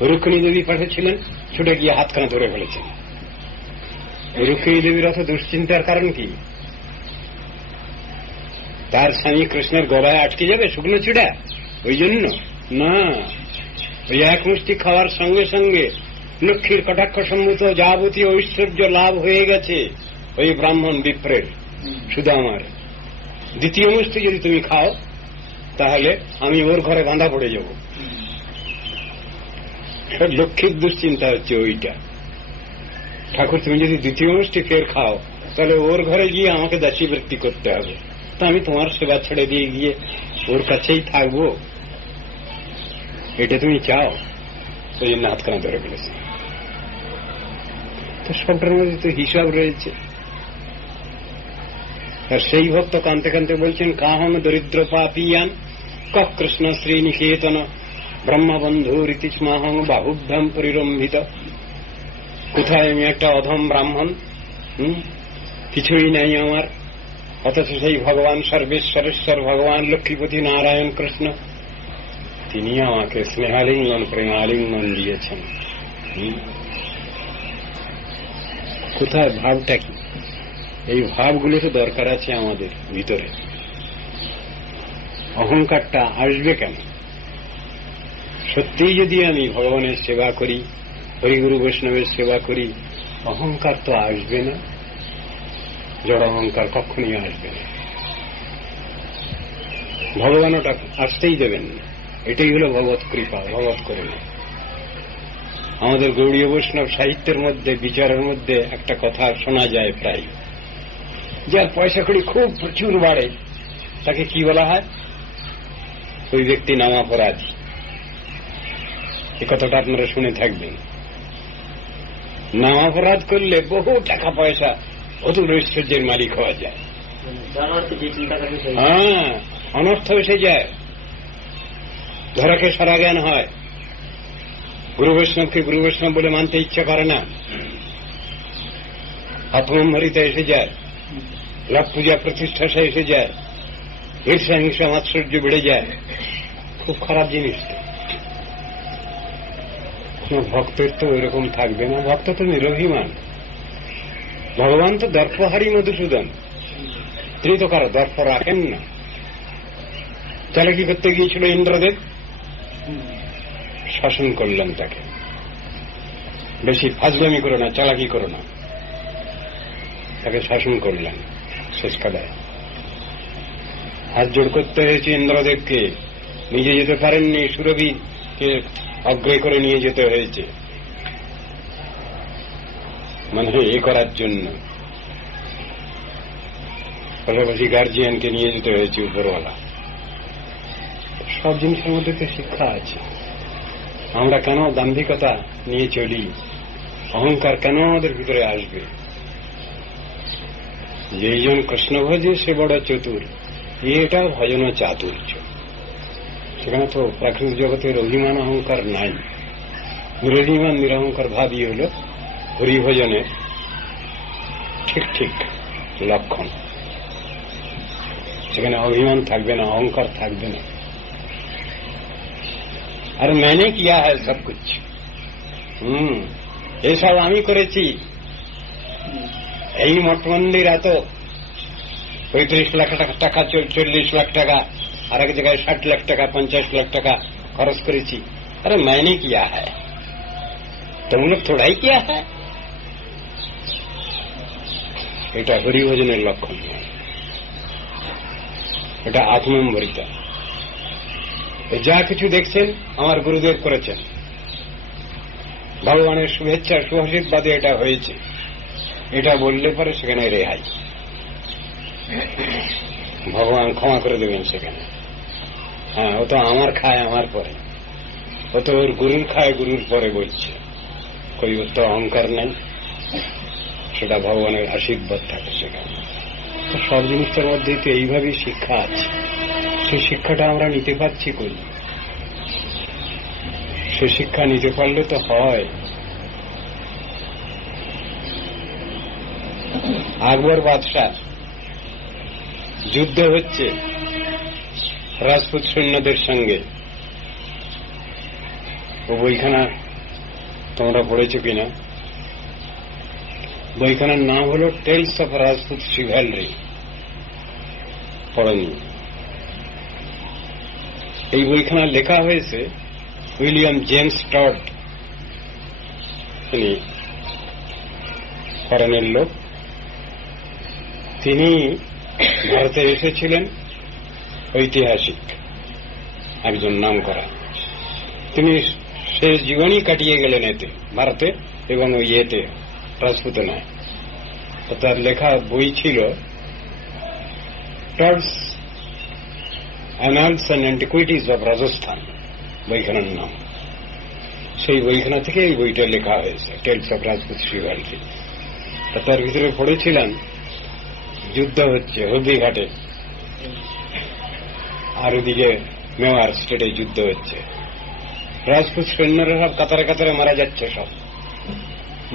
রুক্মিণী দেবী পাঠিয়েছিলেন, ছুটে গিয়ে হাতখানা ধরে ফেলেছেন। রুক্মিণী দেবীর অত দুশ্চিন্তার কারণ কি? তার স্বামী কৃষ্ণের গলায় আটকে যাবে শুকনো চিড়া, ওই জন্য না। ওই এক মুষ্টি খাওয়ার সঙ্গে সঙ্গে লক্ষ্মীর কটাক্ষ সম্মুত যাবতীয় ঐশ্বর্য লাভ হয়ে গেছে ওই ব্রাহ্মণ বিপ্রের, শুধু আমার। দ্বিতীয় মুষ্টি যদি তুমি খাও তাহলে আমি ওর ঘরে বাঁধা পড়ে যাব। লক্ষ্মীর দুশ্চিন্তা হচ্ছে ওইটা। ঠাকুর তুমি যদি দ্বিতীয় মুষ্টি ফের খাও তাহলে ওর ঘরে গিয়ে আমাকে দাসী বৃত্তি করতে হবে, তা আমি তোমার সেবা ছেড়ে দিয়ে গিয়ে ওর কাছেই থাকবো, এটা তুমি চাও? সেই জন্য হাতখানা ধরে ফেলেছে। তো সবটার মধ্যে তো হিসাব রয়েছে। আর সেই ভক্ত কানতে কানতে বলছেন, কাহম দরিদ্র পাপিয়ান ক কৃষ্ণ শ্রী নিকেতন ব্রহ্মবন্ধু রীতিস্মাহং বাহুভ্যাম পরিরম্ভিত। কোথায় আমি একটা অধম ব্রাহ্মণ, কিছুই নাই আমার, অথচ সেই ভগবান সর্বেশ্বরেশ্বর ভগবান লক্ষ্মীপতি নারায়ণ কৃষ্ণ তিনি আমাকে স্নেহালিঙ্গন প্রেমালিঙ্গন দিয়েছেন। কোথায় ভাবটা কি? এই ভাবগুলো তো দরকার আছে আমাদের ভিতরে। অহংকারটা আসবে কেন? সত্যিই যদি আমি ভগবানের সেবা করি, হরিগুরু বৈষ্ণবের সেবা করি, অহংকার তো আসবে না। জড় অহংকার কখনই আসবে না। ভগবান ওটা আসতেই দেবেন না। এটাই হল ভগবত কৃপা, ভগবত করুণা। আমাদের গৌড়ীয় বৈষ্ণব সাহিত্যের মধ্যে, বিচারের মধ্যে একটা কথা শোনা যায় প্রায়, যার পয়সা কড়ি খুব প্রচুর বাড়ে তাকে কি বলা হয়? ওই ব্যক্তি নামাপরাধী। এই কথাটা আপনারা শুনে থাকবেন। নামাপরাধ করলে বহু টাকা পয়সা, অতুল ঐশ্বর্যের মালিক হওয়া যায়। হ্যাঁ, অনর্থ এসে যায়, ধরাকে সারা জ্ঞান হয়, গুরু বৈষ্ণবকে গুরু বৈষ্ণব বলে মানতে ইচ্ছা করে না, আত্মম্ভরিতা এসে যায়, লাভ পূজা প্রতিষ্ঠা এসে যায়, ঈর্ষা হিংসা মাৎসর্য বেড়ে যায়। খুব খারাপ জিনিস। ভক্তের তো ওইরকম থাকবে না। ভক্ত তো নিরভিমান। ভগবান তো দর্পহারী মধুসূদন, তিনি তো কারো দর্প রাখেন না। চালাকি করতে গিয়েছিল ইন্দ্রদেব, শাসন করলেন তাকে, বেশি ফাজলামি করো না, চালাকি করো না, তাকে শাসন করলেন। শেষ কালে হাত জোড় করতে হয়েছে ইন্দ্রদেবকে, নিজে যেতে পারেননি, সুরভিকে অগ্রে করে নিয়ে যেতে হয়েছে, মানে এ করার জন্য। পাশাপাশি গার্জিয়ানকে নিয়ে যেতে হয়েছে উপরওয়ালা। সব জিনিসের মধ্যে তো শিক্ষা আছে। আমরা কেন দাম্ভিকতা নিয়ে চলি? অহংকার কেন আমাদের ভিতরে আসবে? যেইজন কৃষ্ণ ভজে সে বড় চতুর, এটা ভজন চাতুর্য। সেখানে তো প্রাকৃতিক জগতের অভিমান অহংকার নাই। নিরভিমান নিরহংকার ভাবই হল হরিভজনের ঠিক ঠিক লক্ষণ। সেখানে অভিমান থাকবে না, অহংকার থাকবে না। আর मैंने किया है सब कुछ, এসব আমি করেছি। এই মঠ মন্দির এত 35 লাখ টাকা, 40 লাখ টাকা, আর এক জায়গায় 60 লাখ টাকা, 50 লাখ টাকা খরচ করেছি। আরে मैंने किया है, तुम लोग थोड़ा ही किया है। এটা হরিভজনের লক্ষণ, এটা আত্মম্ভরিতা। যা কিছু দেখছেন আমার গুরুদেব করেছেন, ভগবানের শুভেচ্ছা সুভাষিতবাদে এটা হয়েছে, এটা বললে পরে সেখানে রেহাই, ভগবান ক্ষমা করে দেবেন সেখানে। হ্যাঁ, ও তো আমার খায় আমার পরে, ও তো ওর গুরুর খায় গুরুর পরে বলছে, কই ওর তো অহংকার নেই, সেটা ভগবানের আশীর্বাদ থাকে সেখানে। তো সব জিনিসটার মধ্যেই তো এইভাবেই শিক্ষা আছে। সেই শিক্ষাটা আমরা নিতে পারছি কই? সে শিক্ষা নিতে পারলে তো হয়। আকবর বাদশাহ, যুদ্ধ হচ্ছে, রাজপুত সৈন্যদের সঙ্গে। ও বইখানা তোমরা পড়েছ কিনা? বইখানার নাম হল টেলস অফ রাজপুত শিভ্যালরি। পড়েনি? এই বইখানা লেখা হয়েছে উইলিয়াম জেমস টড, তিনি ফরেনের লোক। তিনি ভারতে এসেছিলেন, ঐতিহাসিক একজন নাম করা। তিনি শেষ জীবনই কাটিয়ে গেলেন এতে, ভারতে এবং ওই এতে রাজপুতনায়। তো তার লেখা বই ছিল টডস annals and antiquities of Rajasthan, বইখানার নাম। সেই বইখানা থেকে এই বইটা লেখা হয়েছে, টেলস অফ রাজপুত শিভ্যালরি। তার ভিতরে পড়েছিলাম যুদ্ধ হচ্ছে হলদিঘাটে, আর ওদিকে মেওয়ার স্টেটে যুদ্ধ হচ্ছে। রাজপুত সৈন্যরা সব কাতারে কাতারে মারা যাচ্ছে, সব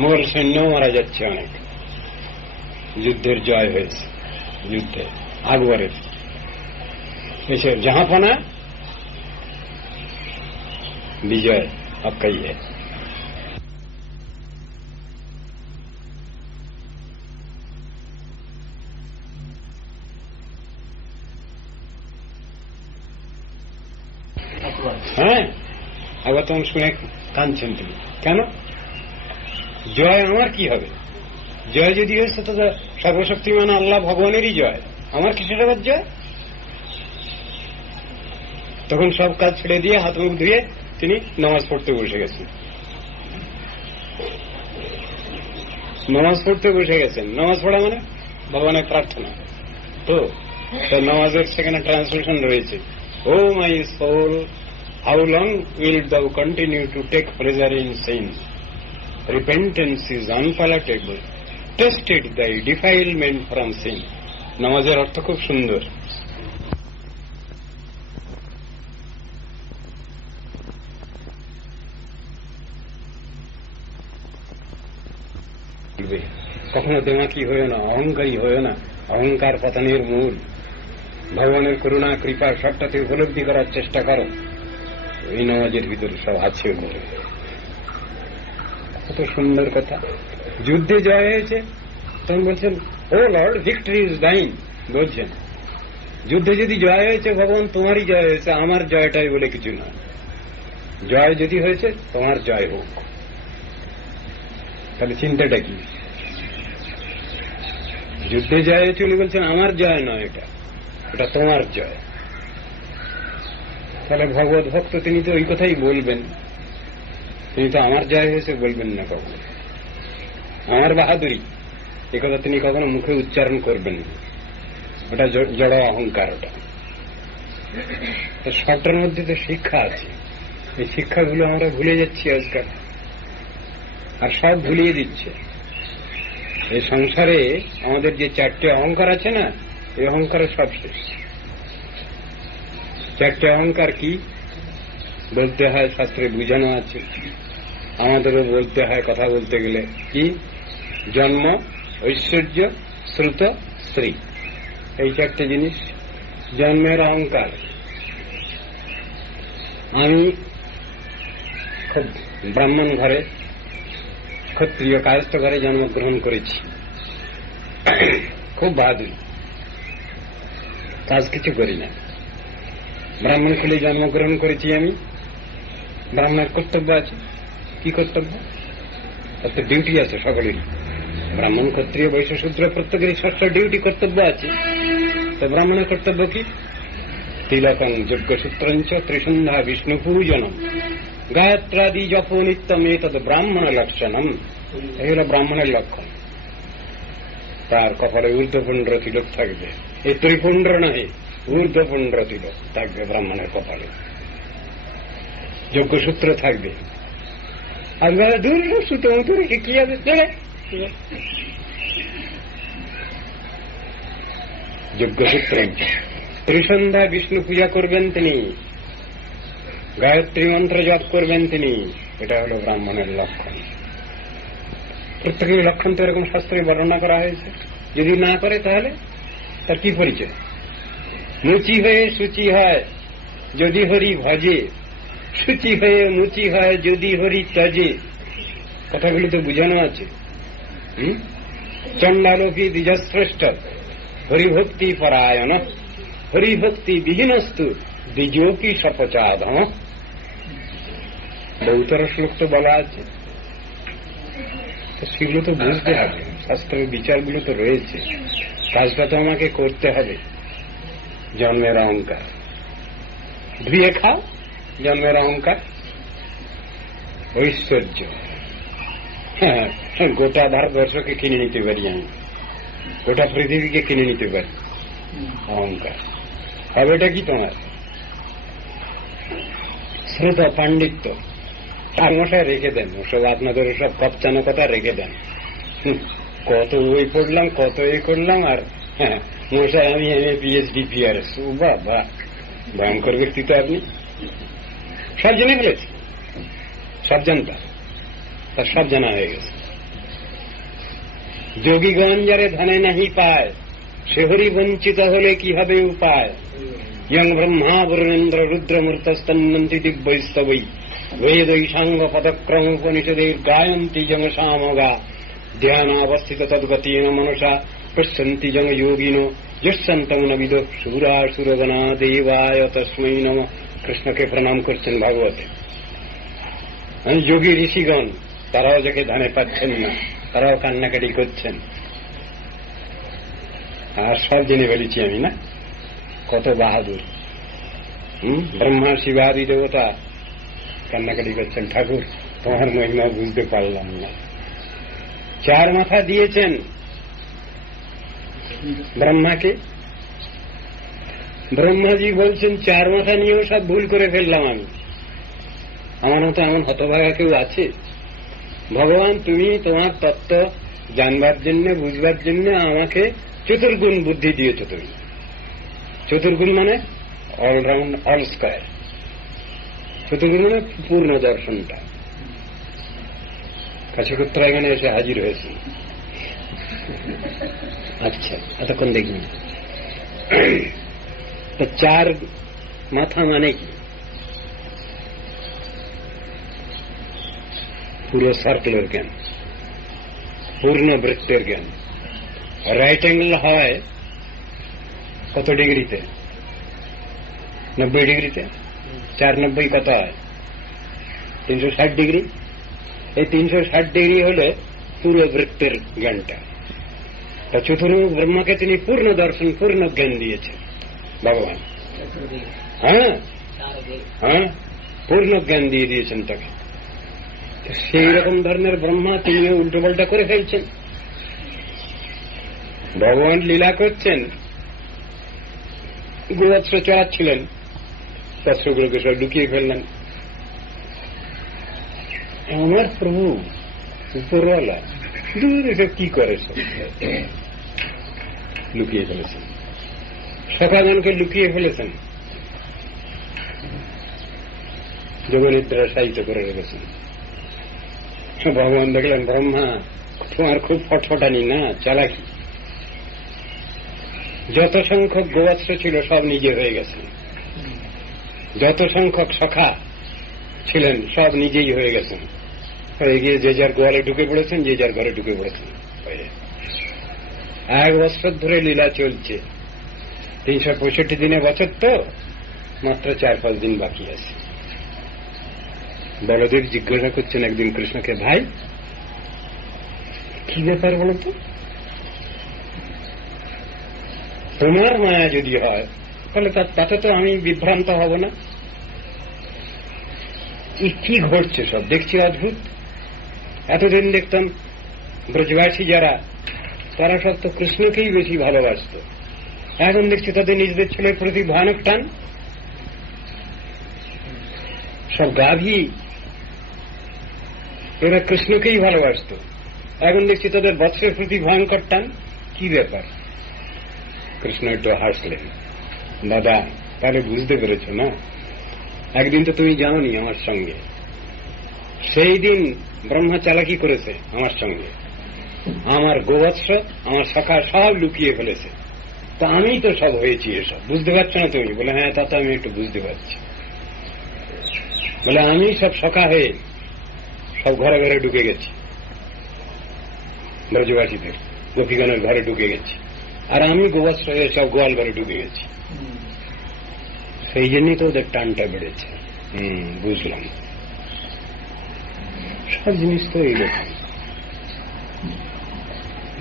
মোগল সৈন্যও মারা যাচ্ছে অনেক। যুদ্ধের জয় হয়েছে, যুদ্ধে আকবরের এসে জাহাপনা বিজয় আক্কাই है। হ্যাঁ, আবার তখন শুনে কাঁদছেন তিনি। কেন? জয় আমার কি হবে? জয় যদি হয়েছে তো সর্বশক্তিমান আল্লাহ ভগবানেরই জয়, আমার কিসের আবার জয়? তখন সব কাজ ছেড়ে দিয়ে হাত মুখ ধুয়ে তিনি নামাজ পড়তে বসে গেছেন। নামাজ পড়তে বসে গেছেন। নামাজ পড়া মানে ভগবানের প্রার্থনা। তো নামাজের সেখানে ট্রান্সলেশন রয়েছে, O my soul, how long wilt thou continue to take pleasure in sins? Repentance is unpalatable. Tested thy defilement from sin. নামাজের অর্থ খুব সুন্দর। কখনো দেমাকি হয়েও না, অহংকারী হয়েও না। অহংকার পতনের মূল। ভগবানের করুণা কৃপা সবটাতে উপলব্ধি করার চেষ্টা করো। এই নামাজের ভিতরে সব আছে। কত সুন্দর কথা। যুদ্ধে জয় হয়েছে, তখন বলছেন ও লর্ড, ভিক্টরি ইজ ডাইন। বলছেন যুদ্ধে যদি জয় হয়েছে, ভগবান তোমারই জয় হয়েছে, আমার জয়টাই বলে কিছু না। জয় যদি হয়েছে, তোমার জয় হোক। তাহলে চিন্তাটা কি? যুদ্ধে জয় হয়েছে উনি বলছেন আমার জয় নয়, এটা তোমার জয়। তাহলে ভগবত ভক্ত তিনি তো ওই কথাই বলবেন। তিনি তো আমার জয় হয়েছে বলবেন না কখনো। আমার বাহাদুরি এ কথা তিনি কখনো মুখে উচ্চারণ করবেন না। ওটা জড় অহংকার। ওটা সবটার মধ্যে তো শিক্ষা আছে। এই শিক্ষাগুলো আমরা ভুলে যাচ্ছি আজকাল, আর সব ভুলিয়ে দিচ্ছে। এই সংসারে আমাদের যে চারটে অহংকার আছে না, এই অহংকারের সব শেষ। চারটে অহংকার কি বলতে হয়, শাস্ত্রে বুঝানো আছে। আমাদেরও বলতে হয় কথা বলতে গেলে। কি? জন্ম, ঐশ্বর্য, শ্রুত, শ্রী। এই চারটে জিনিস। জন্মের অহংকার। আমি খুব ব্রাহ্মণ ঘরে, ক্ষত্রিয় কায়স্থ ঘরে জন্মগ্রহণ করেছি। খুব বাহাদুরি, কাজ কিছু করি না। ব্রাহ্মণ কুলে জন্মগ্রহণ করেছি আমি। ব্রাহ্মণের কর্তব্য আছে। কি কর্তব্য? তার তো ডিউটি আছে সকলেরই। ব্রাহ্মণ, ক্ষত্রিয়, বৈশ্য, শূদ্র প্রত্যেকেরই ষষ্ঠ ডিউটি, কর্তব্য আছে। তো ব্রাহ্মণের কর্তব্য কি? তিলকং যজ্ঞসূত্রঞ্চ ত্রিসন্ধ্যা বিষ্ণু পূজনম গায়ত্রাদি জপ নিত্যম এতদ ব্রাহ্মণ লক্ষণম। এই হল ব্রাহ্মণের লক্ষণ। তার কপালে ঊর্ধ্বপুণ্ড তিলক থাকবে। এই ত্রিপুণ্ড নয়, ঊর্ধ্বপুণ্ড তিলক থাকবে ব্রাহ্মণের কপালে। যজ্ঞসূত্র থাকবে। আর দূর সুতো মতো রেখে কি হবে? যজ্ঞসূত্র। ত্রিসন্ধ্যা বিষ্ণু পূজা করবেন তিনি, গায়ত্রী মন্ত্র জপ করবেন তিনি। এটা হল ব্রাহ্মণের লক্ষণ। প্রত্যেকের লক্ষণ তো এরকম শাস্ত্রে বর্ণনা করা হয়েছে। যদি না করে তাহলে তার কি পরিচয়? মুচি হয়ে সূচি হয় যদি হরি ভজে, শুচি হয়ে মুচি হয় যদি হরি ত্যাজে। কথাগুলো তো বুঝানো আছে। চণ্ডালোপি দ্বিজশ্রেষ্ঠ হরিভক্তি পরায়ণ, হরিভক্তি বিহীনস্তু দ্বিজোপি সপচাধম। বহুতর শ্লোক তো বলা আছে, সেগুলো তো বুঝতে হবে। শাস্ত্রের বিচারগুলো তো রয়েছে, কাজটা তো আমাকে করতে হবে। জন্মের অহংকার ধুয়ে খাও, জন্মের অহংকার ঐশ্বর্য। হ্যাঁ, গোটা ভারতবর্ষকে কিনে নিতে পারি আমি, গোটা পৃথিবীকে কিনে নিতে পারি। অহংকার হবেটা কি তোমার? শ্রুত পাণ্ডিত্য মশায় রেখে দেন, ওসব আপনাদের ওসব কপচানো কথা রেখে দেন। কত বই পড়লাম, কত এ করলাম, আর হ্যাঁ মশাই আমি এমএ পিএইচডি পিআরএস। বাবা, ভয়ঙ্কর ব্যক্তি তো আপনি। সব জেনে ফেলেছি, সব জানতাম, তার সব জানা হয়ে গেছে। যোগীগণ যারে ধ্যানে নাহি পায়, সে হরি বঞ্চিত হলে কি হবে উপায়। ইয়ং ব্রহ্মা বরুণেন্দ্র রুদ্রমূর্তস্তন্নন্তি দিব্যৈস্তবৈ, বেদৈ সাঙ্গ পদক্রম উপনিষদের গায়ন্তি জং সামগা, ধ্যানাবস্থিত তদ্গতেন মনসা পশ্যন্তি জং যোগিনো যশন্তং ন বিদো সুরাসুরগণা দেবায় তস্मै নমঃ। কৃষ্ণকে প্রণাম করছেন ভাগবতে। যোগী ঋষিগণ তারাও যাকে ধ্যানে পাচ্ছেন না, তারাও কান্নাকাটি করছেন। আর সব জেনে ফেলেছি আমি, না? কত বাহাদুর। ব্রহ্মা শিবাদি দেবতা কান্নাকাটি করছেন, ঠাকুর তোমার মহিমা বুঝতে পারলাম না। চার মাথা দিয়েছেন ব্রহ্মাকে। ব্রহ্মাজি বলছেন চার মাথা নিয়েও সব ভুল করে ফেললাম আমি। আমার মতো এমন হতভাগা কেউ আছে? ভগবান, তুমি তোমার তত্ত্ব জানবার জন্য, বুঝবার জন্য আমাকে চতুর্গুণ বুদ্ধি দিয়েছ। তুমি চতুর্গুণ মানে অলরাউন্ড, অল স্কয়ার। চতুর্গুণ মানে পূর্ণ দর্শনটা। কাছে কুত্রা এখানে এসে হাজির হয়েছে। আচ্ছা, এতক্ষণ দেখবি তো চার মাথা মানে কি? পুরো সার্কেলের জ্ঞান, পূর্ণ বৃত্তের জ্ঞান। রাইট অ্যাঙ্গেল হয় কত ডিগ্রিতে? 90 ডিগ্রিতে। 490 কত হয়? 360 ডিগ্রি। এই 360 ডিগ্রি হলে পুরো বৃত্তের জ্ঞানটা। তা চতুর্মুখ ব্রহ্মাকে তিনি পূর্ণ দর্শন, পূর্ণ জ্ঞান দিয়েছেন ভগবান। হ্যাঁ হ্যাঁ, পূর্ণ জ্ঞান দিয়ে দিয়েছেন তাকে। সেই রকম ধরনের ব্রহ্মা তিনিও উল্টো পাল্টা করে ফেলছেন। ভগবান লীলা করছেন, গোবৎস চড়াচ্ছিলেন, বৎসগুলোকে সব লুকিয়ে ফেললেন। আমার প্রভু উপরওয়ালা দূর এসব কি করে, সব লুকিয়ে ফেলেছেন। সখাগণকে লুকিয়ে ফেলেছেন, যোগনিদ্রা সাহিত্য করে রেখেছেন। ভগবান দেখলেন, ব্রহ্মা তোমার খুব ফটফটানি না, চালাকি। যত সংখ্যক গোবৎস ছিল সব নিজে হয়ে গেছেন, যত সংখ্যক সখা ছিলেন সব নিজেই হয়ে গেছেন। হয়ে গিয়ে যে যার গোয়ালে ঢুকে পড়েছেন, যে যার ঘরে ঢুকে পড়েছেন। 1 বছর ধরে লীলা চলছে। 365 দিনে বছর, তো মাত্র 4-5 দিন বাকি আছে। বলদেব জিজ্ঞাসা করছেন একদিন কৃষ্ণকে, ভাই কি ব্যাপার বলো তো? তোমার মায়া যদি হয় তাহলে তাতে তো আমি বিভ্রান্ত হব না। কি ঘটছে সব দেখছি অদ্ভুত। এতদিন দেখতাম ব্রজবাসী যারা, তারা সব তো কৃষ্ণকেই বেশি ভালোবাসত। এখন দেখছি তাদের নিজেদের ছেলের প্রতি ভয়ানক টান। সব গাভী, এরা কৃষ্ণকেই ভালোবাসত। এখন দেখছি তাদের বৎসের প্রতি ভয়ঙ্কর টান। কি ব্যাপার? কৃষ্ণ একটু হাসলেন। দাদা, তাহলে বুঝতে পেরেছ না? একদিন তো তুমি জানোনি আমার সঙ্গে, সেই দিন ব্রহ্মা চালাকি করেছে আমার সঙ্গে। আমার গোবৎস, আমার সখা সব লুকিয়ে ফেলেছে। তা আমি তো সব হয়েছি এসব। বুঝতে পারছো না তুমি? বলে, হ্যাঁ তা তো আমি একটু বুঝতে পারছি। বলে আমি সব সখা হয়ে সব ঘরে ঘরে ঢুকে গেছি, ব্রজবাসীদের গোপীগণের ঘরে ঢুকে গেছি, আর আমি গোবৎস হয়ে সব গোয়াল ঘরে ঢুকে গেছি। সেই জন্যই তো ওদের টানটা বেড়েছে। বুঝলাম, সব জিনিস তো এইরকম।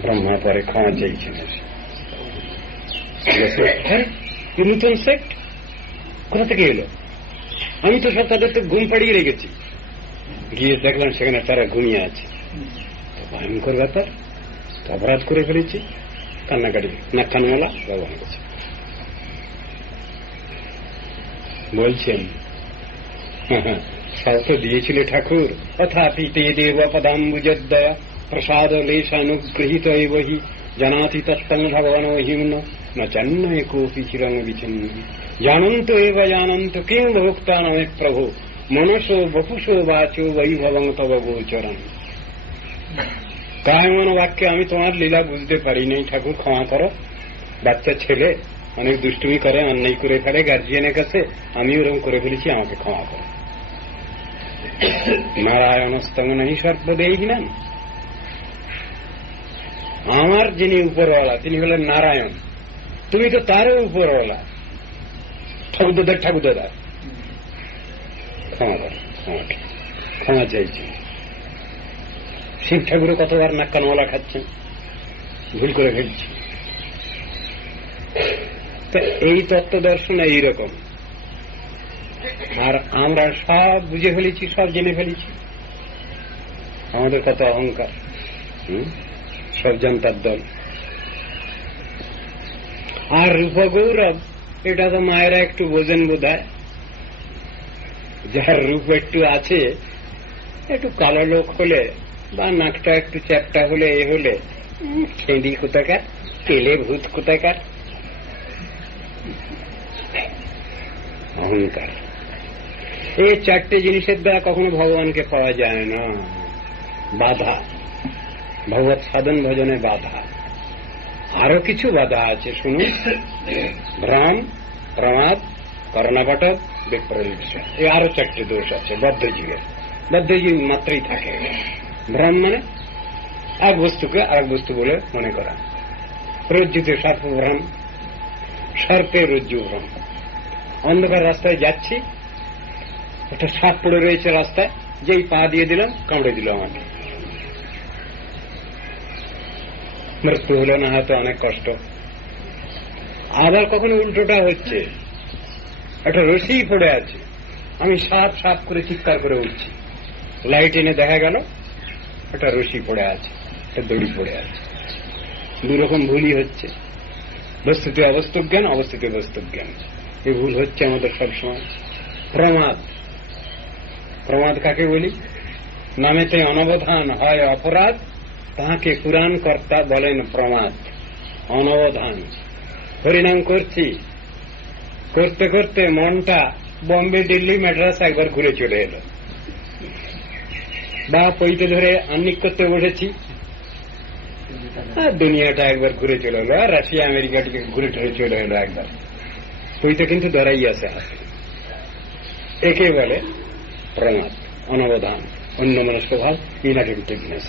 ব্রহ্মা পরে ক্ষমা চাইছেন, নূতন সেক্ট কোথা থেকে এলো? আমি তো সব তাদের তো ঘুম পাড়িয়ে রেখেছি, গিয়ে দেখলাম সেখানে তারা ঘুমিয়ে আছে। ভয়ঙ্কর ব্যাপার, অপরাধ করে ফেলেছি, কান্নাকাটি নাক্কানমালা ব্যবহার করেছে। বলছেন সব তো দিয়েছিলে ঠাকুর, তথাপি তে দেব পদাম্বুজদ্দয়া প্রসাদ লেশানুগৃহীত বহি জানাতি তত্তং ভগবান হিম্ন ন চন্নয় কোপি চিরং বিচ্ছিন্ন জানন্ত এব জানন্ত কিং ভোক্তা নমে প্রভু মনসো বপুষো বাচো বৈভবং তব গোচরণ। কায় মন বাক্যে আমি তোমার লীলা বুঝতে পারি নাই ঠাকুর, ক্ষমা করো। বাচ্চা ছেলে অনেক দুষ্টুমি করে, অন্যায় করে ফেলে গার্জিয়ানের কাছে, আমি ওরকম করে ফেলেছি, আমাকে ক্ষমা করো। নারায়ণস্তম নাহি সর্বদেই না, আমার যিনি উপরওয়ালা তিনি হলেন নারায়ণ, তুমি তো তারও উপরওয়ালা, ঠাকুরদাদার ঠাকুরদাদা, ক্ষমা করো, আমাকে ক্ষমা চাইছি। শিব ঠাকুরও কতবার নাক্কানওয়ালা খাচ্ছেন, ভুল করে ফেলছি। এই তত্ত্ব দর্শন এইরকম। আর আমরা সব বুঝে ফেলেছি, সব জেনে ফেলেছি, আমাদের কত অহংকার, সব জনতার দল। আর রূপগৌরব, এটা তো মায়েরা একটু বোঝেন বোধহয়, যার রূপ একটু আছে, একটু কালো লোক হলে বা নাকটা একটু চ্যাপটা হলে, এ হলে ছেঁড়ি কোথাকার, তেলে ভূত কোথাকার, অহংকার। এই চারটে জিনিসের দ্বারা কখনো ভগবানকে পাওয়া যায় না, বাধা, ভগবত সাধন ভজনে বাধা। আরো কিছু বাধা আছে, শুনুন। ভ্রম, প্রমাদ, করণাপটক, বিপ্রলিপ্সা, এই আরো চারটে দোষ আছে বদ্ধজীবের। বদ্ধজীব মাত্রই থাকে। ভ্রম মানে এক বস্তুকে আরেক বস্তু বলে মনে করা। রজ্জুতে সর্প ভ্রম, সর্পে রজ্জু ভ্রম। অন্ধকার রাস্তায় যাচ্ছি, একটা সাপ পড়ে রয়েছে রাস্তায়, যেই পা দিয়ে দিলাম কামড়ে দিল আমাকে, মৃত্যু হলো, না হয়তো অনেক কষ্ট। আবার কখনো উল্টোটা হচ্ছে, একটা রশি পড়ে আছে, আমি সাপ সাপ করে চিৎকার করে উঠছি, লাইট এনে দেখা গেল একটা রশি পড়ে আছে, একটা দড়ি পড়ে আছে। দুরকম ভুলই হচ্ছে, বস্তুতে অবস্তব জ্ঞান, অবস্থিতে বাস্তব জ্ঞান। এই ভুল হচ্ছে আমাদের সবসময়। প্রমাদ, প্রমাদ কাকে বলি? নামেতে অনবধান হয় অপরাধ, তাহাকে পুরাণ কর্তা বলেন প্রমাদ। অনবধান, হরিনাম করছি, করতে করতে মনটা বম্বে, দিল্লি, মাদ্রাস একবার ঘুরে চলে এলো, বা পইতে ধরে আন্নিক করতে বসেছি, দুনিয়াটা একবার ঘুরে চলে এলো, রাশিয়া আমেরিকাটিকে ঘুরে টুরে চলে এলো একবার। পইতে কিন্তু ধরাই আছে হাতে। একে বলে প্রমাদ, অনবধান, অন্য মনস্ক ভাব, ইনঅ্যাটেন্টিভনেস,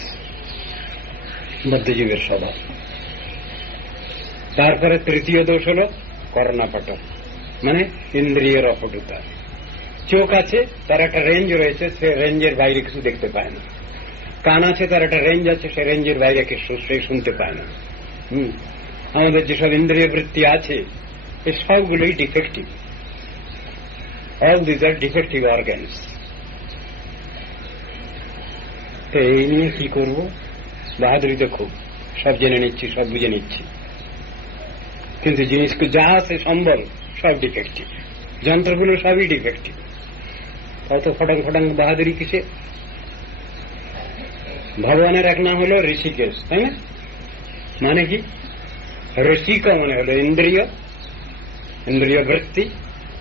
মধ্যযুগের স্বভাব। তারপরে তৃতীয় দোষ হল করণাপটক, মানে ইন্দ্রিয়ের অপটুতা। চোখ আছে, তার একটা রেঞ্জ রয়েছে, সে রেঞ্জের বাইরে কিছু দেখতে পায় না। কান আছে, তার একটা রেঞ্জ আছে, সে রেঞ্জের বাইরে সে শুনতে পায় না। আমাদের যেসব ইন্দ্রিয় বৃত্তি আছে, এই সবগুলোই defective. All this are defective organs. তো এই নিয়ে কি করবো? বাহাদুরি তো খুব, সব জেনে নিচ্ছি, সব বুঝে নিচ্ছি, কিন্তু জিনিসকে যা আছে সম্বল সব ডিফেক্টিভ, যন্ত্রগুলো সবই ডিফেক্টিভ। কত ফটাং ফটাং বাহাদুরি কিসে? ভগবানের এক নাম হলো ঋষিকেশ, তাই না? মানে কি? ঋষিকা মানে হলো ইন্দ্রিয়, ইন্দ্রিয় বৃত্তি,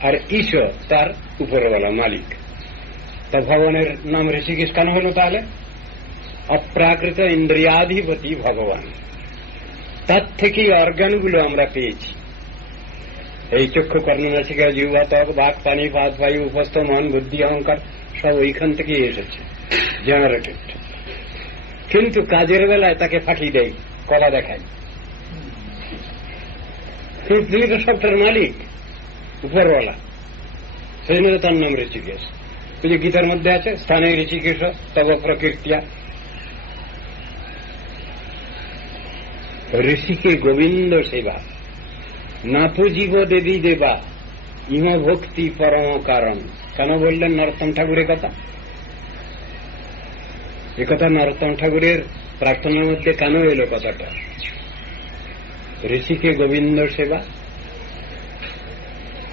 আর ঈশ্বর তার উপরওয়ালা মালিক। তা ভগবানের নাম ঋষিকেশ কেন হলো তাহলে? অপ্রাকৃত ইন্দ্রিয়াধিপতি ভগবান, তার থেকেই অর্গানগুলো আমরা পেয়েছি। এই চক্ষু কর্ণনাসিকা জিহ্বা ত্বক বাক পানি পাদ বায়ু উপস্থ মন বুদ্ধি অহংকার সব ওইখান থেকেই এসেছে, জেনারেটেড। কিন্তু কাজের বেলায় তাকে ফাঁকি দেয়, কলা দেখায়। তিনি তো সবটার মালিক, উপরওয়ালা, সেই জন্য তার নাম ঋষিকেশ। ওই যে গীতার মধ্যে আছে, স্থানে ঋষিকেশ তব প্রকৃতিয়া। ঋষিকে গোবিন্দ সেবা নাথ জীব দেবী দেবা ইহ ভক্তি পরম কারণ। কেন বললেন নরোত্তম ঠাকুরের কথা? একথা নরোত্তম ঠাকুরের প্রার্থনার মধ্যে কেন এলো কথাটা? ঋষিকে গোবিন্দ সেবা।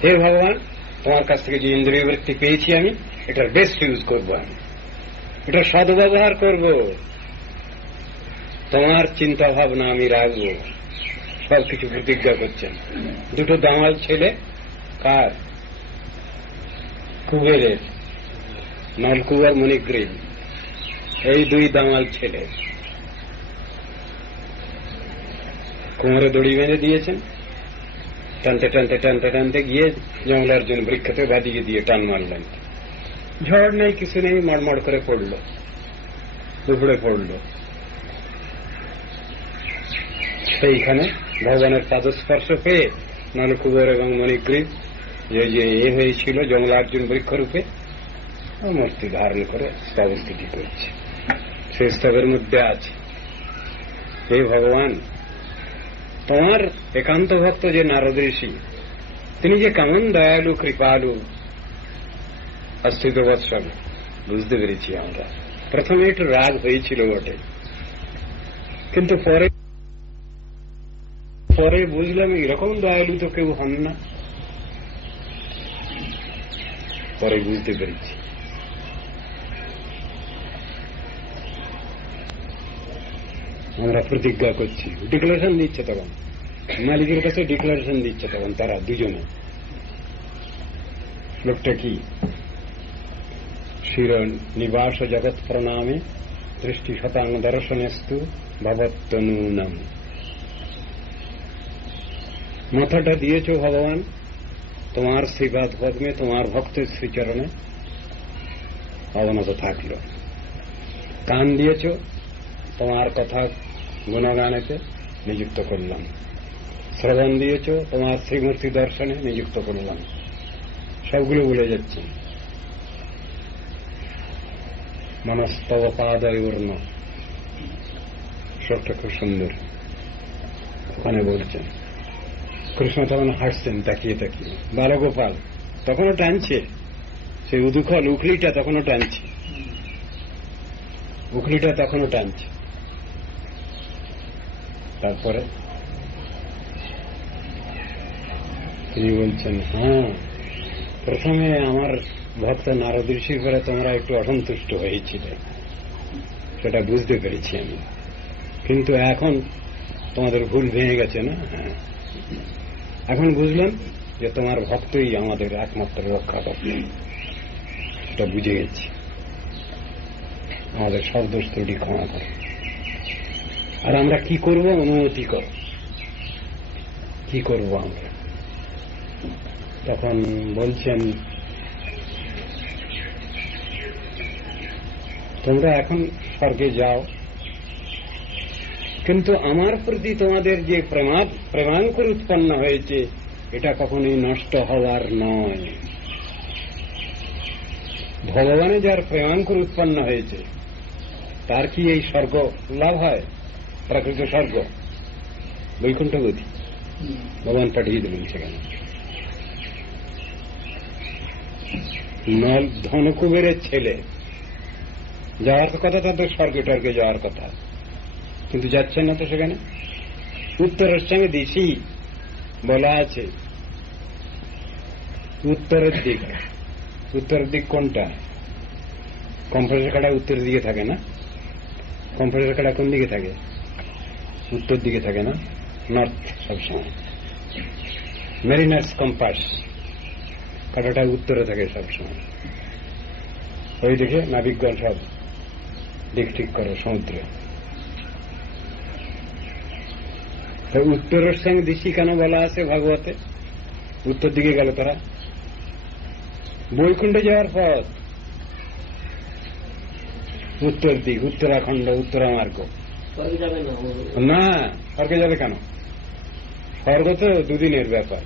হে ভগবান, তোমার কাছ থেকে যে ইন্দ্রিয় বৃত্তি পেয়েছি আমি, এটার বেস্ট ইউজ করব, আমি এটা সদ্ব্যবহার করব, তোমার চিন্তা ভাবনা আমি রাখবো। সবকিছু প্রতিজ্ঞা করছেন। দুটো দামাল ছেলে, কার? কুবেরের, নলকুয়ার মণিগ্রীব, এই দুই দামাল ছেলে কোমরে দড়ি বেঁধে দিয়েছেন। টানতে টানতে টানতে টানতে গিয়ে জঙ্গলার্জুন বৃক্ষতে বাদিয়ে দিয়ে টান মারলেন। ঝড় নেই, কিছু নেই, মড়মড় করে পড়ল, দুপুরে পড়ল। সেইখানে ভগবানের পাদস্পর্শ পেয়ে নলকুবের এবং মণিগ্রীব যে হয়েছিল জঙ্গলার্জুন বৃক্ষরূপে, মূর্তি ধারণ করে স্তবস্তুতি করছে। সেই স্তবের মধ্যে আছে, হে ভগবান, তোমার একান্ত ভক্ত যে নারদ ঋষি, তিনি যে কেমন দয়ালু, কৃপালু, অস্থিত বৎসল, বুঝতে পেরেছি আমরা। প্রথমে একটু রাগ হয়েছিল বটে, কিন্তু পরে বুঝলাম এরকম দয়ালু তো কেউ হন না। পরে বুঝতে পেরেছি। আমরা প্রতিজ্ঞা করছি, ডিক্লারেশন দিচ্ছে তখন, মালিকের কাছে ডিক্লারেশন দিচ্ছে তখন তারা দুজনে। লোকটা কি? শির নিবাস জগৎ প্রণামে দৃষ্টি শতাং দর্শনেস্তু ভবত্তনূনম। মাথাটা দিয়েছ ভগবান তোমার শ্রীপাদ পদ্মে, তোমার ভক্তের শ্রীচরণে অবনত থাকল। কান দিয়েছ তোমার কথা গুণগানেতে নিযুক্ত করলাম। শ্রবণ দিয়েছ তোমার শ্রীমূর্তি দর্শনে নিযুক্ত করলাম। সবগুলো বলে যাচ্ছে। মনস্তব পাদয়ূর্ণ, সবটা খুব সুন্দর ওখানে বলছেন। কৃষ্ণ তখন হাসছেন তাকিয়ে তাকিয়ে। বালগোপাল তখনও টানছে, সেই উদুখল উখলিটা তখনও টানছে, উখলিটা তখনও টানছে। তারপরে তিনি বলছেন, হ্যাঁ, প্রথমে আমার ভক্ত নারদ ঋষির পরে তোমরা একটু অসন্তুষ্ট হয়েছিলে, সেটা বুঝতে পেরেছি আমি, কিন্তু এখন তোমাদের ভুল ভেঙে গেছে না? হ্যাঁ, এখন বুঝলাম যে তোমার ভক্তই আমাদের একমাত্র রক্ষা করবে, এটা বুঝে গেছি। আমাদের সব দোষ ত্রুটি ক্ষমা করো। আর আমরা কি করব? অনুমতি করো, কি করব আমরা? তখন বলছেন, তোমরা এখন স্বর্গে যাও, কিন্তু আমার প্রতি তোমাদের যে প্রেমাঙ্কুর উৎপন্ন হয়েছে, এটা কখনোই নষ্ট হওয়ার নয়। ভগবানে যার প্রেমাঙ্কুর উৎপন্ন হয়েছে, তার কি এই স্বর্গ লাভ হয়? প্রাকৃত স্বর্গ, বৈকুণ্ঠ গতি ভগবান পাঠিয়ে দেবেন সেখানে। ধনকুবেরের ছেলে যাওয়ার কথা, তাদের স্বর্গে টর্গে যাওয়ার কথা, কিন্তু যাচ্ছেন না তো সেখানে। উত্তরের সঙ্গে দিশি বলা আছে, উত্তরের দিক। উত্তরের দিক কোনটা? কম্প্রেসর কাটা উত্তরের দিকে থাকে না? কম্প্রেসর কাটা কোন দিকে থাকে? উত্তর দিকে থাকে না? নর্থ সবসময়। মেরিনার্স কম্পাস কাটাটা উত্তরে থাকে সবসময়। ওই দিকে নাবিকগণ সব দিক ঠিক করে সমুদ্রে। উত্তরের সঙ্গে দিশি কেন বলা আছে ভাগবতে? উত্তর দিকে গেল তারা। বৈকুণ্ঠে যাওয়ার পথ উত্তর দিক, উত্তরাখণ্ড, উত্তরামার্গ। না, স্বর্গে যাবে কেন? স্বর্গ তো দুদিনের ব্যাপার।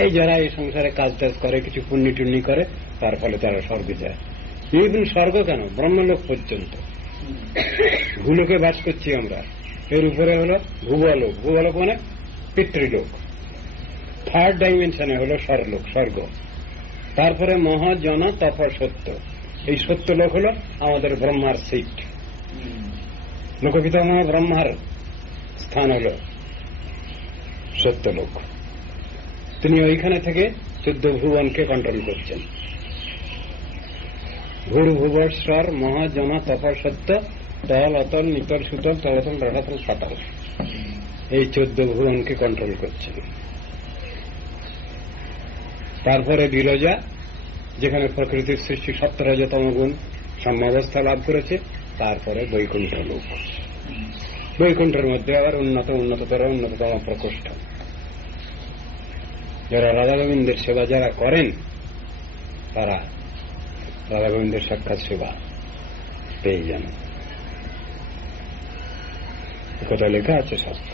এই যারা এই সংসারে কাজ টাজ করে, কিছু পুণ্য টুণ্যি করে, তার ফলে তারা স্বর্গে যায়। এইদিন স্বর্গ কেন, ব্রহ্মলোক পর্যন্ত। ভূলোকে বাস করছি আমরা, এর উপরে হল ভূবলোক। ভূবলোক মানে পিতৃলোক। থার্ড ডাইমেনশনে হল স্বর্লোক, স্বর্গ। তারপরে মহাজন তপ সত্য। এই সত্য লোক হল আমাদের ব্রহ্মার সিট। লোকপিতামহ ব্রহ্মার স্থান হল সত্যলোক। তিনি ওইখানে থেকে 14 ভুবনকে কন্ট্রোল করছেন। ভূর ভুবস্বর মহাজন তপ সত্য তল অতল নিতল সুতল তলতল রসাতল পাতাল, এই 14 ভুবনকে কন্ট্রোল করছেন। তারপরে বিরজা, যেখানে প্রকৃতির সৃষ্টি 17 গুণ সাম্যাবস্থা লাভ করেছে। তারপরে বৈকুণ্ঠ লোক। বৈকুণ্ঠের মধ্যে আবার উন্নততর উন্নততম প্রকোষ্ঠ। যারা রাধা গোবিন্দের সেবা যারা করেন, তারা রাধা গোবিন্দের সাক্ষাৎ সেবা পেয়ে যান। কথা লেখা আছে শাস্ত্র।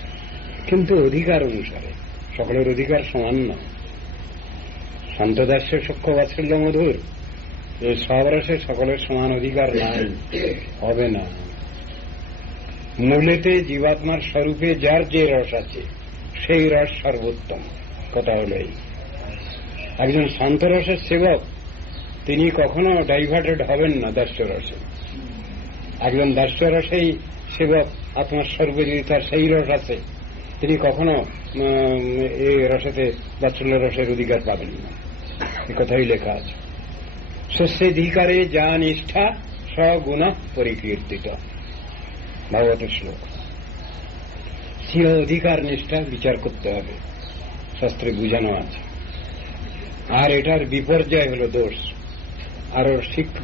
কিন্তু অধিকার অনুসারে, সকলের অধিকার সমান নয়। শান্তদাস্যের সূক্ষ্ম বাৎসল্য মধুর, এই সব রসে সকলের সমান অধিকার নাই, হবে না। মূলেতে জীবাত্মার স্বরূপে যার যে রস আছে, সেই রস সর্বোত্তম। কথা হল এই, একজন শান্ত রসের সেবক তিনি কখনো ডাইভার্টেড হবেন না দাস্য রসে। একজন দাস্য রসেই সেবক, আত্মার স্বরূপে যদি তার সেই রস আছে, তিনি কখনো এই রসেতে বাৎসল্য রসের অধিকার পাবেন না। এ কথাই লেখা আছে। স্বস্যাধিকারে যা নিষ্ঠা সগুণ পরিকীর্তিত, ভাগবতের শ্লোক। স্বীয় অধিকার নিষ্ঠা বিচার করতে হবে, শাস্ত্রে বুঝানো আছে। আর এটার বিপর্যয় হল দোষ, আর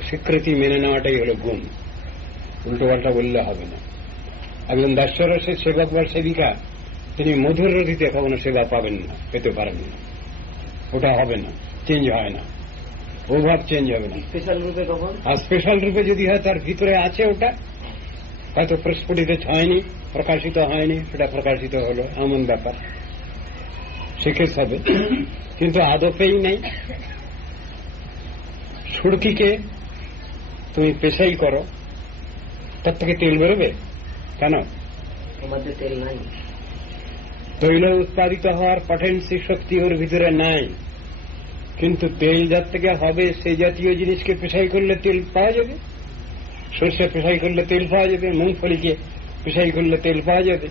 স্বীকৃতি মেনে নেওয়াটাই হল গুণ। উল্টো পাল্টা বললে হবে না। একজন দাস্যরসের সেবক বা সেবিকা, তিনি মধুর রথিতে কখনো সেবা পাবেন না, পেতে পারেন না। ওটা হবে না, চেঞ্জ হয় না, ওভাব চেঞ্জ হবে না। আর স্পেশাল রূপে যদি হয়, তার ভিতরে আছে ওটা, হয়তো প্রস্ফুটিত হয়নি, প্রকাশিত হয়নি, সেটা প্রকাশিত হলো, এমন ব্যাপার শিখে হবে, কিন্তু আদপেই নেই। সুরকিকে তুমি পেশাই করো, তার থেকে তেল বেরোবে কেন? তেল নাই। তৈল উৎপাদিত হওয়ার পটেন্সি শক্তি ওর ভিতরে নাই, কিন্তু তেল যার থেকে হবে সেই জাতীয় জিনিসকে পেশাই করলে তেল পাওয়া যাবে। সর্ষে পেশাই করলে তেল পাওয়া যাবে, মুংফলিকে পেশাই করলে তেল পাওয়া যাবে,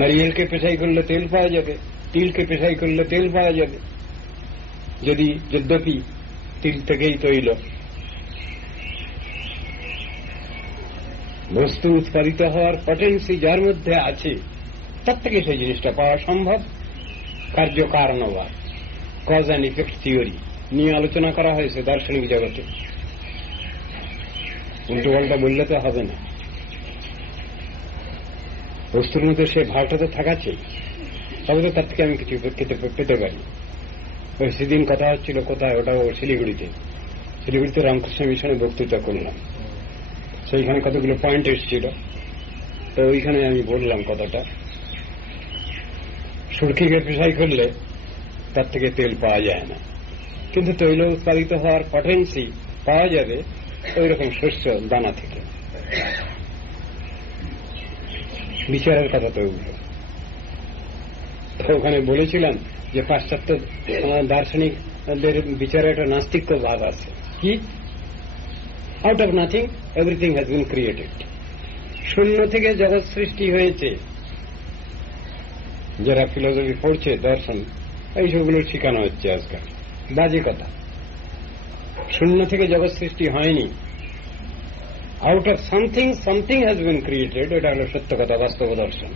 নারিয়েলকে পেশাই করলে তেল পাওয়া যাবে, তিলকে পেশাই করলে তেল পাওয়া যাবে। যদি যদ্যপি তিল থেকেই তৈল। বস্তু উৎপাদিত হওয়ার পটেন্সি যার মধ্যে আছে, তার থেকে সেই জিনিসটা পাওয়া সম্ভব। কার্যকারণবাদ, কজ অ্যান্ড ইফেক্ট থিওরি নিয়ে আলোচনা করা হয়েছে দার্শনিক জগতে। উল্টো পাল্টা বললে তো হবে না। বস্তুর মধ্যে সে ভারটা তো থাকাছে, তবে তো তার থেকে আমি কিছু পেতে পারি। ওই সেদিন কথা হচ্ছিল, কোথায় ওটাও শিলিগুড়িতে। শিলিগুড়িতে রামকৃষ্ণ মিশনে বক্তৃতা করলাম, সেইখানে কতগুলো পয়েন্ট এসেছিল। তো ওইখানে আমি বললাম কথাটা, সুরকিকে পেশাই করলে তার থেকে তেল পাওয়া যায় না, কিন্তু তৈল উৎপাদিত হওয়ার পটেন্সি পাওয়া যাবে ওই রকম শস্য দানা থেকে। বিচারের কথা তো ওগুলো। তো ওখানে বলেছিলাম যে পাশ্চাত্য দার্শনিকদের বিচারে একটা নাস্তিক্য ভাগ আছে। কি? Out of nothing everything has been created. শূন্য থেকে জগৎ সৃষ্টি হয়েছে। যারা ফিলোসফি পড়ছে, দর্শন, এইসবগুলো শিখানো হচ্ছে আজকাল। বাজে কথা। শূন্য থেকে জগৎ সৃষ্টি হয়নি। Out of something something has been created. এটা হল সত্য কথা, বাস্তব দর্শন।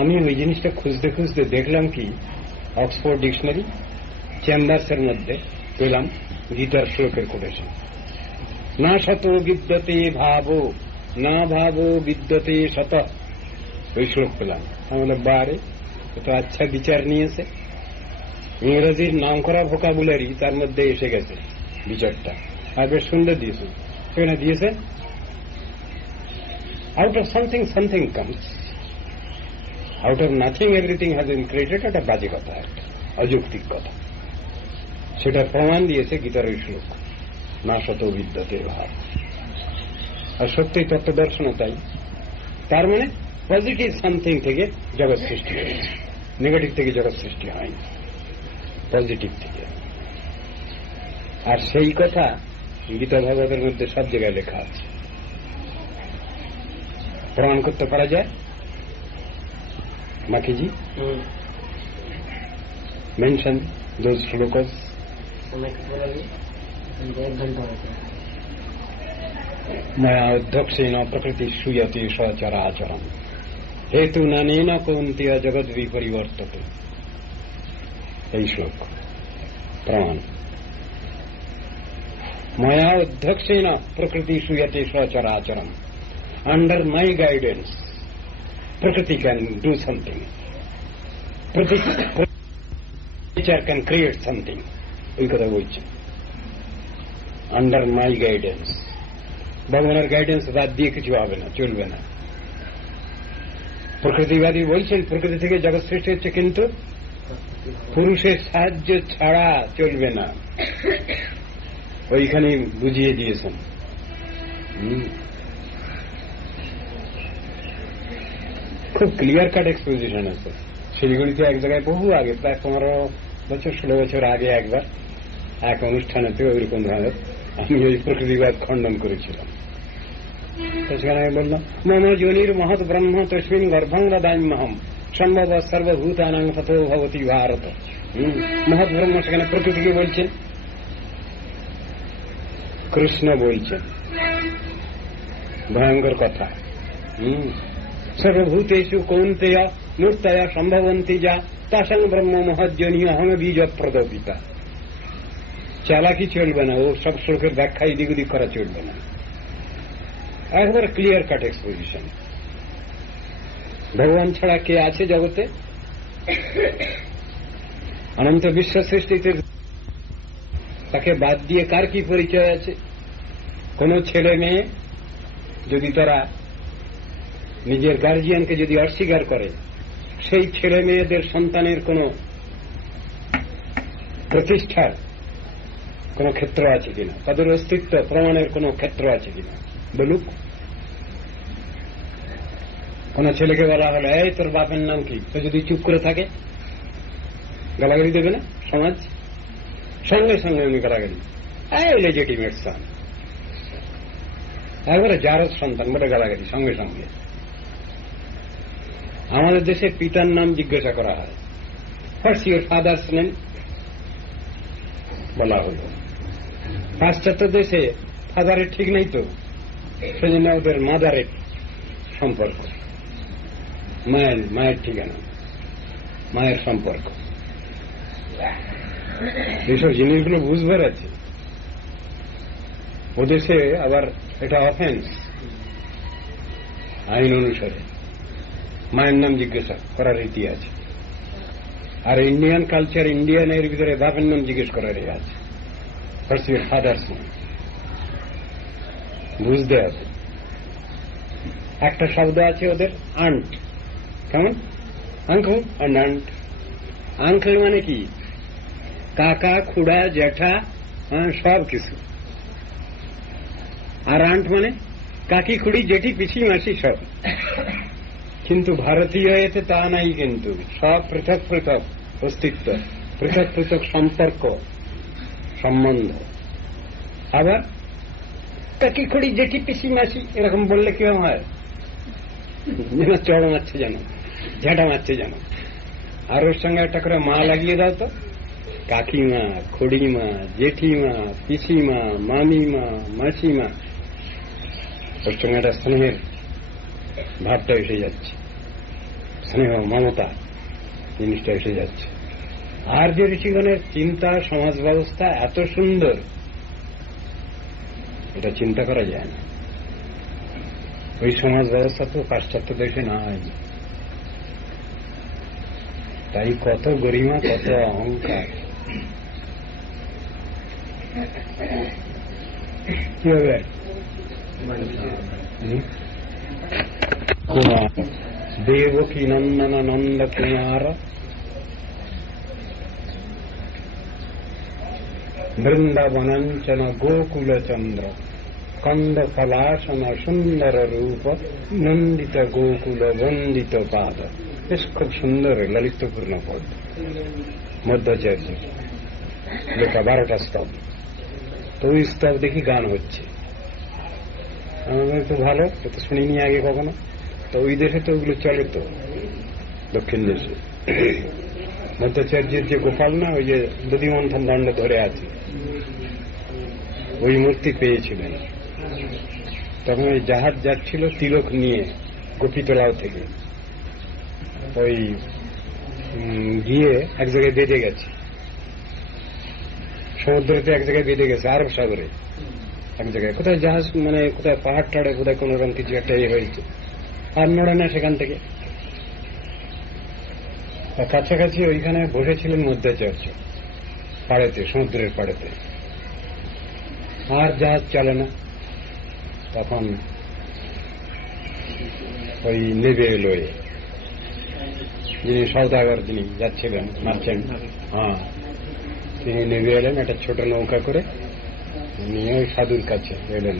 আমি ওই জিনিসটা খুঁজতে খুঁজতে দেখলাম কি, অক্সফোর্ড ডিকশনারি চেম্বার্সের মধ্যে পেলাম গীতার শ্লোকের কোটেশন। না শত বিদ্যতে ভাবো, না ভাবো বিদ্যতে শত, ওই শ্লোক পেলাম। আমাদের বাড়ি তো আচ্ছা বিচার নিয়েছে, ইংরেজির নাম করা ভোকাবুলারি তার মধ্যে এসে গেছে বিচারটা, আর বেশ সুন্দর দিয়েছে। সেখানে দিয়েছে out of something something comes, out of nothing everything has been created. একটা বাজে কথা, একটা অযৌক্তিক কথা। সেটা প্রমাণ দিয়েছে গীতার ওই শ্লোক, না শত বিদ্যতে ভাব। আর সত্যিই তত্ত্ব দর্শনও তাই। তার মানে পজিটিভ সামথিং থেকে জগৎ সৃষ্টি হয়েছে, নেগেটিভ থেকে জগৎ সৃষ্টি হয়নি, পজিটিভ থেকে। আর সেই কথা গীতা ভাগবতের মধ্যে সব জায়গায় লেখা আছে, প্রমাণ করতে পারা যায়। মাকিজি মেনশন দোজ শ্লোকস। মায়া অধ্যক্ষেণ প্রকৃতি সুয়তে সচরাচরম হেতু নানেন কৌন্তেয় জগৎ বিপরিবর্ততে। এই শ্লোক প্রমাণ। মায়া অধ্যক্ষেণ প্রকৃতি সুয়তে সচরাচরম। Under my guidance, Prakriti can do something. Nature can create something. ওই কথা বলছি। Under my guidance. ভগবানের গাইডেন্স বাদ দিয়ে কিছু হবে না, চলবে না। প্রকৃতিবাদী বলছেন প্রকৃতি থেকে জগৎ সৃষ্টি হচ্ছে, কিন্তু পুরুষের সাহায্য ছাড়া চলবে না। ওইখানে বুঝিয়ে দিয়েছেন। খুব ক্লিয়ার কাট এক্সপোজিশন আছে। শিলিগুড়িতে এক জায়গায় বহু আগে, প্রায় 15 বছর 16 বছর আগে একবার এক অনুষ্ঠানেতে ওইরকম ধরনের আমি ওই প্রকৃতিবাদ খণ্ডন করেছিলাম। সেখানে আমি বললাম, মম যোনির মহৎ ব্রহ্ম তস্মিন গর্ভং দদাম্যহম সম্ভব সর্বভূতানাং ততো ভবতি ভারত। মহৎ ব্রহ্ম সেখানে প্রকৃতিকে বলছেন, কৃষ্ণ বলছেন। ভয়ঙ্কর কথা। সর্বভূতেষু কৌন্তেয় মূর্তয়া সম্ভবন্তি যা তাসাং ব্রহ্ম মহজ্জনীয় অহম বীজ প্রদপিতা। চালাকি চলবে না, ও সব শ্লোকের ব্যাখ্যা এদিক ওদিক করা চলবে না। একবার ক্লিয়ার কাট এক্সপোজিশন। ভগবান ছাড়া কে আছে জগতে? অনন্ত বিশ্ব সৃষ্টিতে তাকে বাদ দিয়ে কার কি পরিচয় আছে? কোন ছেলে মেয়ে যদি তারা নিজের গার্জিয়ানকে যদি অস্বীকার করে, সেই ছেলে মেয়েদের সন্তানের কোন প্রতিষ্ঠার কোন ক্ষেত্র আছে কিনা, তাদের অস্তিত্ব প্রমাণের কোন ক্ষেত্র আছে কিনা বলুক। কোন ছেলেকে বলা হলো, এই তোর বাপের নাম কি? তো যদি চুপ করে থাকে, গালাগালি দেবে না সমাজ? সঙ্গে সঙ্গে উনি গালাগালি, এই লেজিটিমেট সন, একবারে জারজ সন্তান বলে গালাগালি সঙ্গে সঙ্গে। আমাদের দেশে পিতার নাম জিজ্ঞাসা করা হয়, হোয়াটস ইউর ফাদার্স নেম বলা হল। পাশ্চাত্য দেশে ফাদারের ঠিক নেই তো, সেজন্য ওদের মাদারের সম্পর্ক, মায়ের ঠিকানা, মায়ের সম্পর্ক। এইসব জিনিসগুলো বুঝবার আছে। ও দেশে আবার এটা অফেন্স আইন অনুসারে, মায়ের নাম জিজ্ঞাসা করার রীতি আছে। আর ইন্ডিয়ান কালচার, ইন্ডিয়ান এর ভিতরে বাপের নাম জিজ্ঞেস করার আছে। হোয়াটস ইউর ফাদার্স নেম বুঝতে হবে। একটা শব্দ আছে ওদের, আন্ট। কেমন? Uncle and aunt. আঙ্কেল মানে কি? কাকা, খুড়া, জ্যাঠা, সব কিছু। আর আন্ট মানে কাকি, খুড়ি, জেঠি, পিসি, মাসি সব। কিন্তু ভারতীয় এতে তা নাই, কিন্তু সব পৃথক পৃথক অস্তিত্ব, পৃথক পৃথক সম্পর্ক, সম্বন্ধ। আবার কাকি, খুড়ি, জেঠি, পিসি, মাসি এরকম বললে কিরকম হয়? যেন চড় মারছে, যেন ঝাঁটা মারছে যেন। আর ওর সঙ্গে একটা করে মা লাগিয়ে দাও তো, কাকিমা, খুড়িমা, জেঠিমা, পিসিমা, মামিমা, মাসিমা। ওর সঙ্গে একটা স্নেহের ভাবটা এসে যাচ্ছে, স্নেহ মমতা জিনিসটা এসে যাচ্ছে। আর যে ঋষিগণের চিন্তা, সমাজ ব্যবস্থা এত সুন্দর, এটা চিন্তা করা যায় না। ওই সমাজ ব্যবস্থা তো পাশ্চাত্য দেশে নাই। তাই কত গরিমা, কত অহংকার। কি হবে? কুমার দেবকী নন্দন নন্দ কুমার বৃন্দাবনাঞ্চন গোকুল চন্দ্র কন্দ ফলাসন সুন্দর রূপ নন্দিত গোকুল বন্দিত পাদ। বেশ খুব সুন্দর ললিতপূর্ণ পদ। মধ্যাচার্য লেখা 12টা স্তব। তো ওই স্তব দেখি গান হচ্ছে। আমাদের তো ভালো, তো শুনিনি আগে কখনো। তো ওই দেশে তো ওগুলো চলে, তো দক্ষিণ দেশে। মধ্যাচার্যের যে গোপাল না, ওই যে দধিমন্থন দণ্ড ধরে আছে, ওই মূর্তি পেয়েছিলেন। তখন ওই জাহাজ যাচ্ছিল তিলক নিয়ে গোপীতলাও থেকে, ওই গিয়ে এক জায়গায় বেঁধে গেছে, সমুদ্রতে এক জায়গায় বেঁধে গেছে, আরব সাগরে এক জায়গায়। কোথায় জাহাজ, মানে কোথায় পাহাড় টাড়ে, কোথায় কোন রকম কিছু একটা হয়েছে, আর নড়ে না সেখান থেকে। কাছাকাছি ওইখানে বসেছিলেন মধ্যাচার্য পাড়েতে, সমুদ্রের পাড়েতে। আর জাহাজ চলে না। তখন ওই নেবে এলো, যিনি সওদাগর, যিনি যাচ্ছিলেন মার্চেন্ট, হ্যাঁ, তিনি নেবে এলেন একটা ছোট নৌকা করে, নিয়ে ওই সাধুর কাছে এলেন।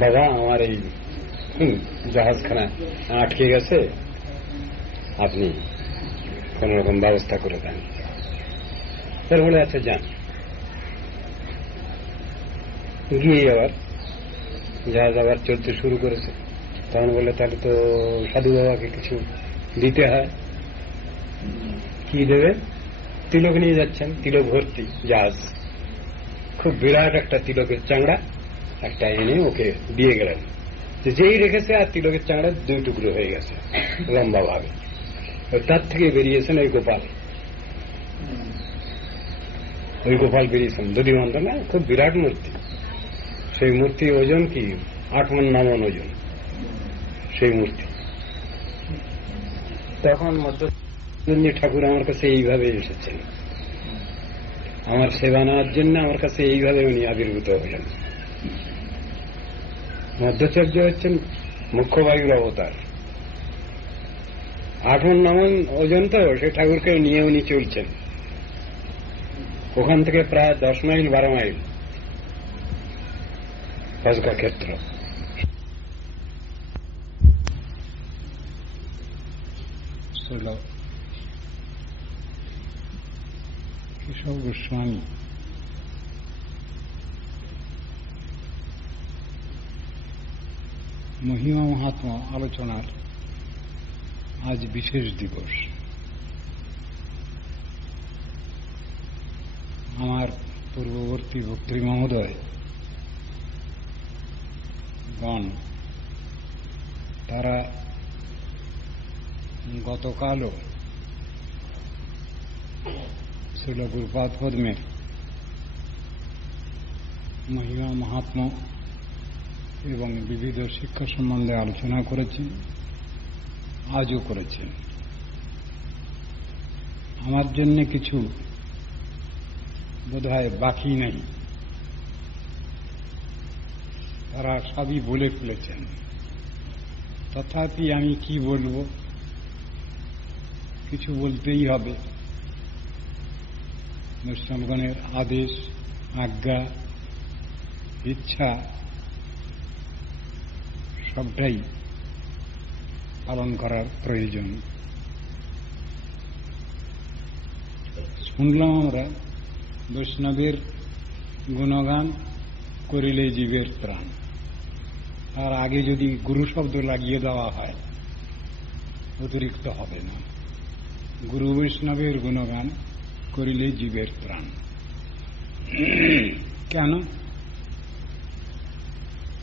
বাবা, আমার এই জাহাজখানা আটকে গেছে, আপনি কোন রকম ব্যবস্থা করে দেন। এর বলে আচ্ছা যান। গিয়ে আবার জাহাজ আবার চলতে শুরু করেছে। তখন বলে তাহলে তো সাধু বাবাকে কিছু দিতে হয়। কি দেবে? তিলক নিয়ে যাচ্ছেন, তিলক ভর্তি জাহাজ। খুব বিরাট একটা তিলকের চাংড়া একটা এনে ওকে দিয়ে গেলেন। যেই রেখেছে আর তিলকের চাংড়া 2 টুকরো হয়ে গেছে লম্বা ভাবে। তার থেকে বেরিয়েছেন ওই গোপাল। ওই গোপাল বেরিয়েছেন দধিমন্থন, না, খুব বিরাট মূর্তি। সেই মূর্তি ওজন কি 8 মণ 9 মণ ওজন সেই মূর্তি। তখন মধ্যাচার্য ঠাকুর আমার কাছে এইভাবে এসেছেন, আমার সেবা নেওয়ার জন্য আমার কাছে এইভাবে উনি আবির্ভূত হলেন। মধ্যাচার্য হচ্ছেন মুখ্য বায়ুর অবতার। 8 মণ 9 মণ ওজন, তো সে ঠাকুরকে নিয়ে উনি চলছেন। ওখান থেকে প্রায় 10 মাইল 12 মাইল পাঁচগা ক্ষেত্র। কেশব গোস্বামী মহিমা মহাত্মা আলোচনার আজ বিশেষ দিবস। আমার পূর্ববর্তী ভক্তি মহোদয় গণ, তারা গতকালও শ্রীল গুরুপাদ পদ্মের মহিমা মহাত্মা এবং বিবিধ শিক্ষা সম্বন্ধে আলোচনা করেছেন, আজও করেছেন। আমার জন্য কিছু বোধহয় বাকি নেই, তারা সবই বলে ফেলেছেন। তথাপি আমি কি বলবো, কিছু বলতেই হবে। বৈষ্ণবগণের আদেশ, আজ্ঞা, ইচ্ছা সবটাই পালন করার প্রয়োজন। শুনলাম আমরা বৈষ্ণবের গুণগান করিলে জীবের প্রাণ। তার আগে যদি গুরু শব্দ লাগিয়ে দেওয়া হয় অতিরিক্ত হবে না। গুরু বৈষ্ণবের গুণগান করিলে জীবের প্রাণ। কেন?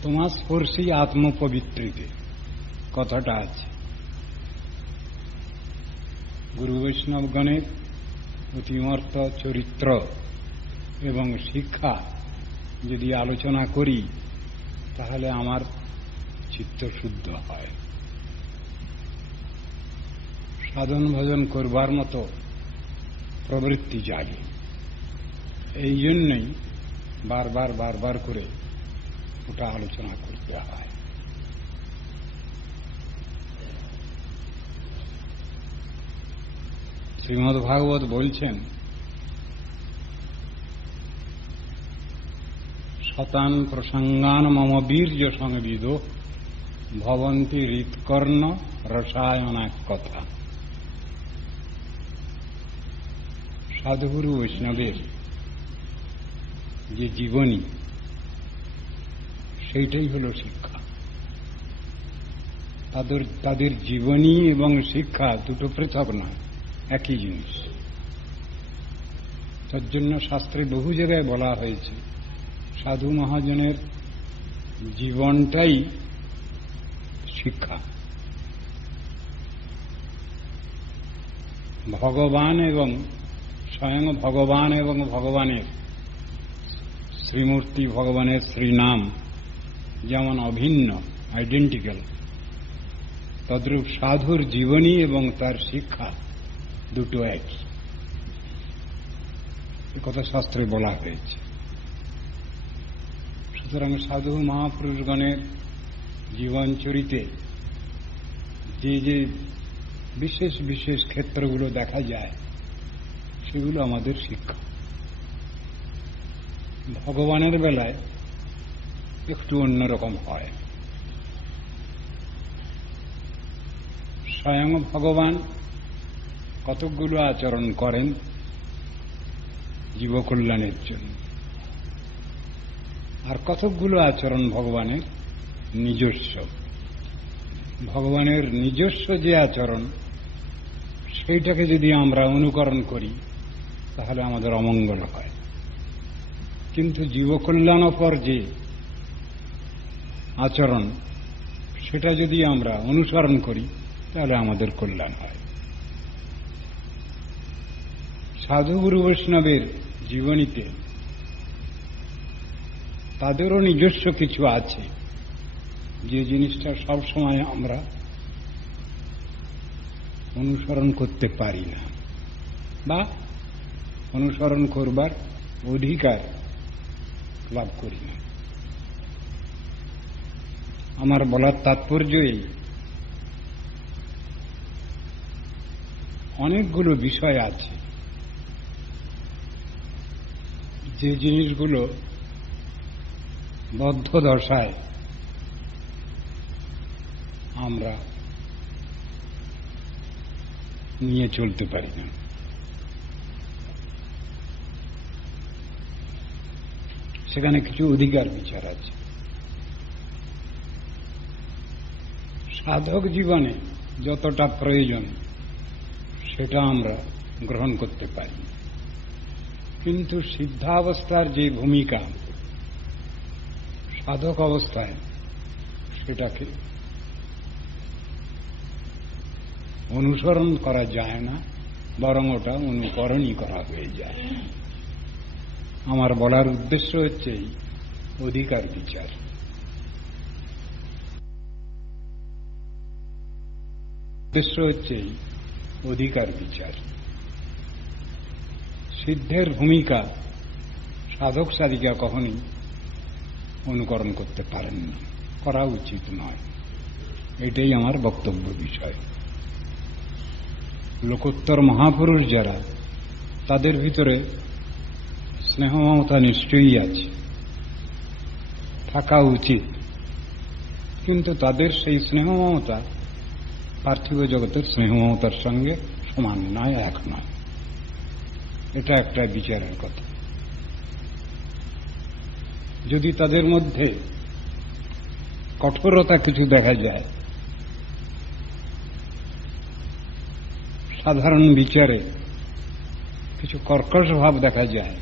তোমার স্পর্শেই আত্মপবিত্রিতে কথাটা আছে। গুরু বৈষ্ণবগণের অতিমর্ত চরিত্র এবং শিক্ষা যদি আলোচনা করি তাহলে আমার চিত্ত শুদ্ধ হয়। সাধন ভজন করবার মতো প্রবৃত্তি জাগে। এই জন্যই বারবার বারবার করে ওটা আলোচনা করতে হয়। শ্রীমদ্ ভাগবত বলছেন, শতান প্রসঙ্গান মম বীর্য সংবিদ ভবন্তি হৃৎকর্ণ রসায়নাক কথা। সাধুগুরু বৈষ্ণবের যে জীবনী, সেইটাই হল শিক্ষা। তাদের জীবনী এবং শিক্ষা দুটো পৃথক নয়, একই জিনিস। তার জন্য শাস্ত্রে বহু জায়গায় বলা হয়েছে সাধু মহাজনের জীবনটাই শিক্ষা। ভগবান এবং স্বয়ং ভগবান এবং ভগবানের শ্রীমূর্তি, ভগবানের শ্রীনাম যেমন অভিন্ন, আইডেন্টিক্যাল, তদ্রূপ সাধুর জীবনী এবং তার শিক্ষা দুটো একই। এ কথা শাস্ত্রে বলা হয়েছে। সুতরাং সাধু মহাপুরুষগণের জীবন চরিতে যে যে বিশেষ বিশেষ ক্ষেত্রগুলো দেখা যায়, সেগুলো আমাদের শিক্ষা। ভগবানের বেলায় একটু অন্যরকম হয়। স্বয়ং ভগবান কতকগুলো আচরণ করেন জীবকল্যাণের জন্য, আর কতকগুলো আচরণ ভগবানের নিজস্ব। ভগবানের নিজস্ব যে আচরণ, সেইটাকে যদি আমরা অনুকরণ করি তাহলে আমাদের অমঙ্গল হয়। কিন্তু জীবকল্যাণপর যে আচরণ, সেটা যদি আমরা অনুসরণ করি তাহলে আমাদের কল্যাণ হয়। সাধুগুরু বৈষ্ণবের জীবনীতে তাদেরও নিজস্ব কিছু আছে, যে জিনিসটা সবসময় আমরা অনুসরণ করতে পারি না বা অনুসরণ করবার অধিকার লাভ করি না। আমার বলার তাৎপর্য এই, অনেকগুলো বিষয় আছে যে জিনিসগুলো বদ্ধ দশায় আমরা নিয়ে চলতে পারি না। সেখানে কিছু অধিকার বিচার আছে। সাধক জীবনে যতটা প্রয়োজন সেটা আমরা গ্রহণ করতে পারি, কিন্তু সিদ্ধাবস্থার যে ভূমিকা সাধক অবস্থায়, সেটাকে অনুসরণ করা যায় না, বরং ওটা অনুকরণই করা হয়ে যায়। আমার বলার উদ্দেশ্য হচ্ছে এই অধিকার বিচার। উদ্দেশ্য হচ্ছে এই অধিকার বিচার। সিদ্ধের ভূমিকা সাধক সাধিকা কখনই অনুকরণ করতে পারেন না, করা উচিত নয়। এটাই আমার বক্তব্য বিষয়। লোকোত্তর মহাপুরুষ যারা, তাদের ভিতরে স্নেহ মমতা নিশ্চয়ই আছে, থাকা উচিত, কিন্তু তাদের সেই স্নেহ মমতা পার্থিব জগতের স্নেহ মমতার সঙ্গে সমান নয়, এক নয়। এটা একটা বিচারের কথা। যদি তাদের মধ্যে কঠোরতা কিছু দেখা যায়, সাধারণ বিচারে কিছু কর্কশ ভাব দেখা যায়,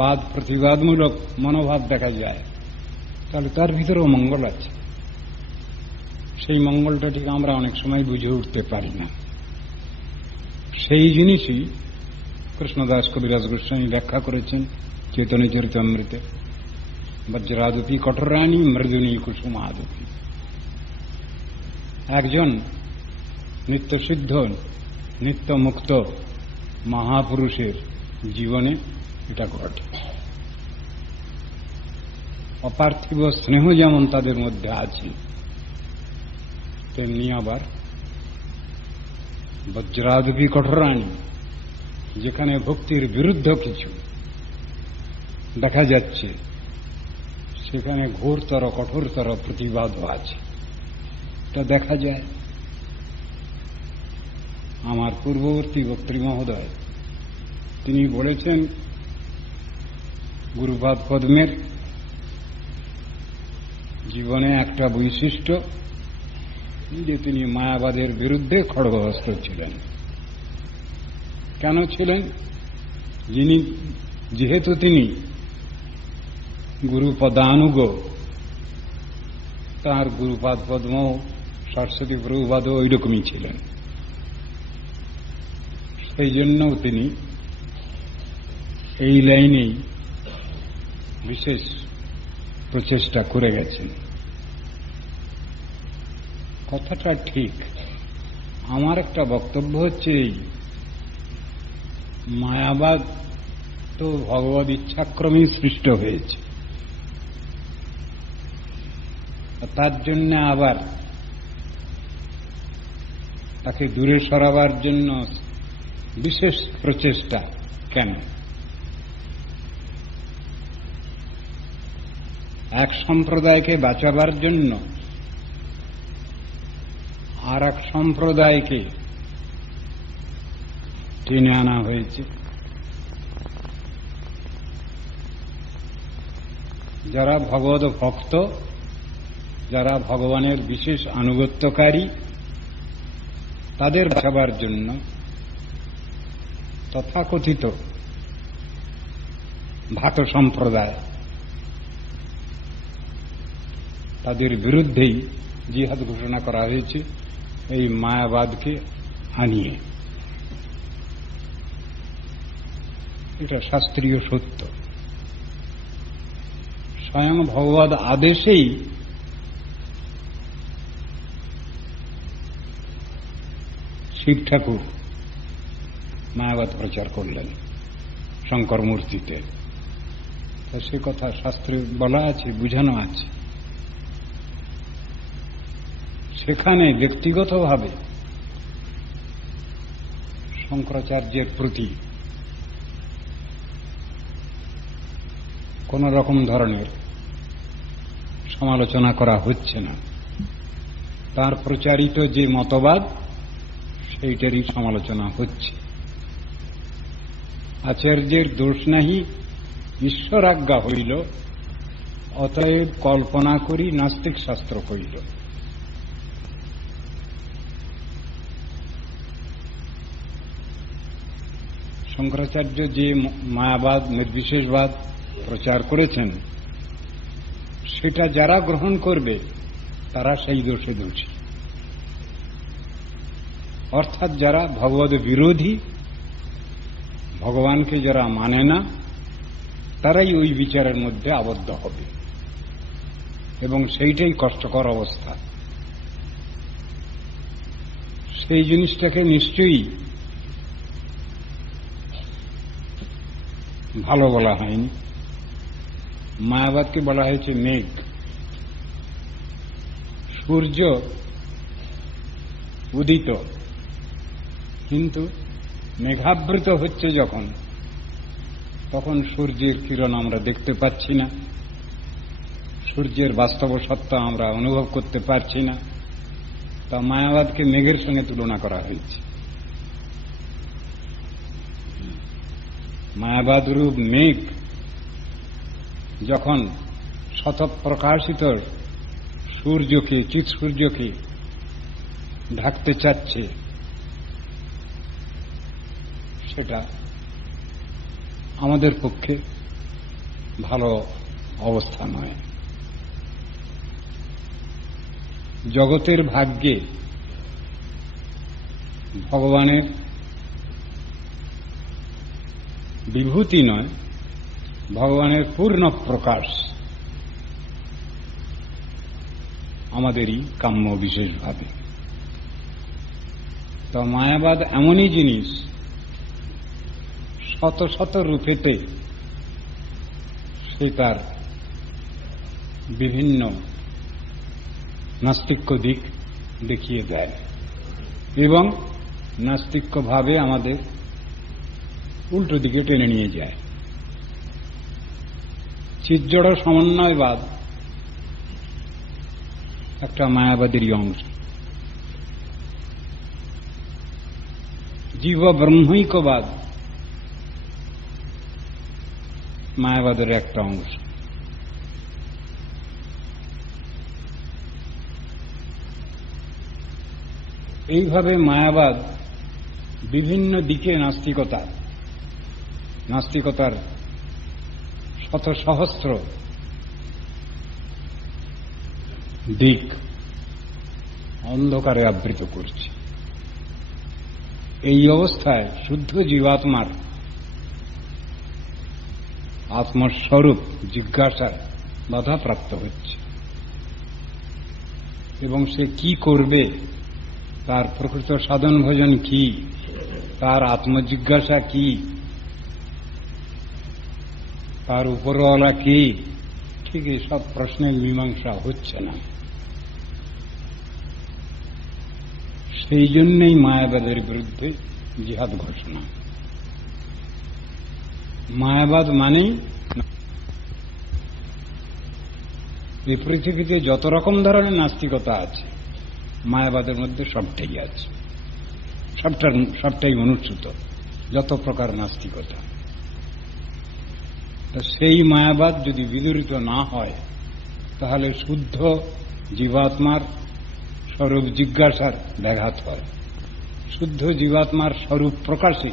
বাদ প্রতিবাদমূলক মনোভাব দেখা যায়, তাহলে তার ভিতরেও মঙ্গল আছে। সেই মঙ্গলটা ঠিক আমরা অনেক সময় বুঝে উঠতে পারি না। সেই জিনিসই কৃষ্ণদাস কবিরাজ গোস্বামী ব্যাখ্যা করেছেন চৈতন্য চরিতামৃতে। বজ্রাদতি কঠোরানি মৃদুনী কুসুমাদতি। একজন নিত্যসিদ্ধ নিত্য মুক্ত মহাপুরুষের জীবনে এটা ঘটে। অপার্থিব স্নেহ যেমন তাদের মধ্যে আছে, তেমনি আবার বজ্রাদপি কঠোরাণী, যেখানে ভক্তির বিরুদ্ধ কিছু দেখা যাচ্ছে সেখানে ঘোরতর কঠোরতর প্রতিবাদও আছে। তা দেখা যায়। আমার পূর্ববর্তী বক্তৃ মহোদয় তিনি বলেছেন গুরুপাদ পদ্মের জীবনে একটা বৈশিষ্ট্য যে তিনি মায়াবাদের বিরুদ্ধে খড়গহস্ত ছিলেন। কেন ছিলেন? যেহেতু তিনি গুরুপদানুগ, তাঁর গুরুপাদ পদ্ম সরস্বতী প্রভুপাদও ওই রকমই ছিলেন। সেই জন্য তিনি এই লাইনেই বিশেষ প্রচেষ্টা করে গেছেন। কথাটা ঠিক। আমার একটা বক্তব্য হচ্ছে এই, মায়াবাদ তো ভগবদ ইচ্ছাক্রমেই সৃষ্ট হয়েছে, তার জন্য আবার তাকে দূরে সরাবার জন্য বিশেষ প্রচেষ্টা কেন? এক সম্প্রদায়কে বাঁচাবার জন্য আর এক সম্প্রদায়কে টেনে আনা হয়েছে। যারা ভগবদ ভক্ত, যারা ভগবানের বিশেষ আনুগত্যকারী, তাদের বাঁচাবার জন্য তথাকথিত ভাট সম্প্রদায়, তাদের বিরুদ্ধেই জিহাদ ঘোষণা করা হয়েছে এই মায়াবাদকে আনিয়ে। এটা শাস্ত্রীয় সত্য। স্বয়ং ভগবদ আদেশেই শিব ঠাকুর মায়াবাদ প্রচার করলেন শঙ্কর মূর্তিতে। সে কথা শাস্ত্রে বলা আছে, বুঝানো আছে। সেখানে ব্যক্তিগতভাবে শঙ্করাচার্যের প্রতি কোন রকম ধরনের সমালোচনা করা হচ্ছে না। তার প্রচারিত যে মতবাদ সেইটারই সমালোচনা হচ্ছে। আচার্যের দোষ নাহি, ঈশ্বর আজ্ঞা হইল, অতএব কল্পনা করি নাস্তিক শাস্ত্র কইল। শঙ্করাচার্য যে মায়াবাদ নির্বিশেষবাদ প্রচার করেছেন, সেটা যারা গ্রহণ করবে তারা সেই দোষে দোষী। অর্থাৎ যারা ভগবদ বিরোধী, ভগবানকে যারা মানে না, তারাই ওই বিচারের মধ্যে আবদ্ধ হবে, এবং সেইটাই কষ্টকর অবস্থা। সেই জিনিসটাকে নিশ্চয়ই ভালো বলা হয়নি। মায়াবাদকে বলা হয়েছে মেঘ। সূর্য উদিত, কিন্তু মেঘাবৃত হচ্ছে যখন, তখন সূর্যের কিরণ আমরা দেখতে পাচ্ছি না, সূর্যের বাস্তব সত্তা আমরা অনুভব করতে পারছি না। তা মায়াবাদকে মেঘের সঙ্গে তুলনা করা হয়েছে। মায়াবাদ রূপ মেঘ যখন শতপ্রকাশিত সূর্যকে, চিৎ সূর্যকে ঢাকতে চাচ্ছে, সেটা আমাদের পক্ষে ভালো অবস্থা নয়। জগতের ভাগ্যে ভগবানের বিভূতি নয়, ভগবানের পূর্ণ প্রকাশ আমাদেরই কাম্য বিশেষভাবে। তো মায়াবাদ এমনই জিনিস, শত শত রূপেতে সে তার বিভিন্ন নাস্তিক্য দিক দেখিয়ে দেয় এবং নাস্তিক্য ভাবে আমাদের উল্টো দিকে টেনে নিয়ে যায়। চিৎজড় সমন্বয়বাদ একটা মায়াবাদেরই অংশ, জীব ব্রহ্মৈক্যবাদ মায়াবাদের একটা অংশ। এইভাবে মায়াবাদ বিভিন্ন দিকে নাস্তিকতার শত সহস্র দিক অন্ধকারে আবৃত করছে। এই অবস্থায় শুদ্ধ জীবাত্মার আত্মস্বরূপ জিজ্ঞাসার বাধাপ্রাপ্ত হচ্ছে এবং সে কি করবে, তার প্রকৃত সাধন ভজন কি, তার আত্মজিজ্ঞাসা কি, তার উপরওয়ালা কি, ঠিক এই সব প্রশ্নের মীমাংসা হচ্ছে না। সেই জন্যই মায়াবাদের বিরুদ্ধে জিহাদ ঘোষণা। মায়াবাদ মানেই এই পৃথিবীতে যত রকম ধরনের নাস্তিকতা আছে, মায়াবাদের মধ্যে সবটাই আছে, সবটাই অনুচ্যুত, যত প্রকার নাস্তিকতা। সেই মায়াবাদ যদি বিদরিত না হয় তাহলে শুদ্ধ জীবাত্মার স্বরূপ জিজ্ঞাসার ব্যাঘাত হয়, শুদ্ধ জীবাত্মার স্বরূপ প্রকাশে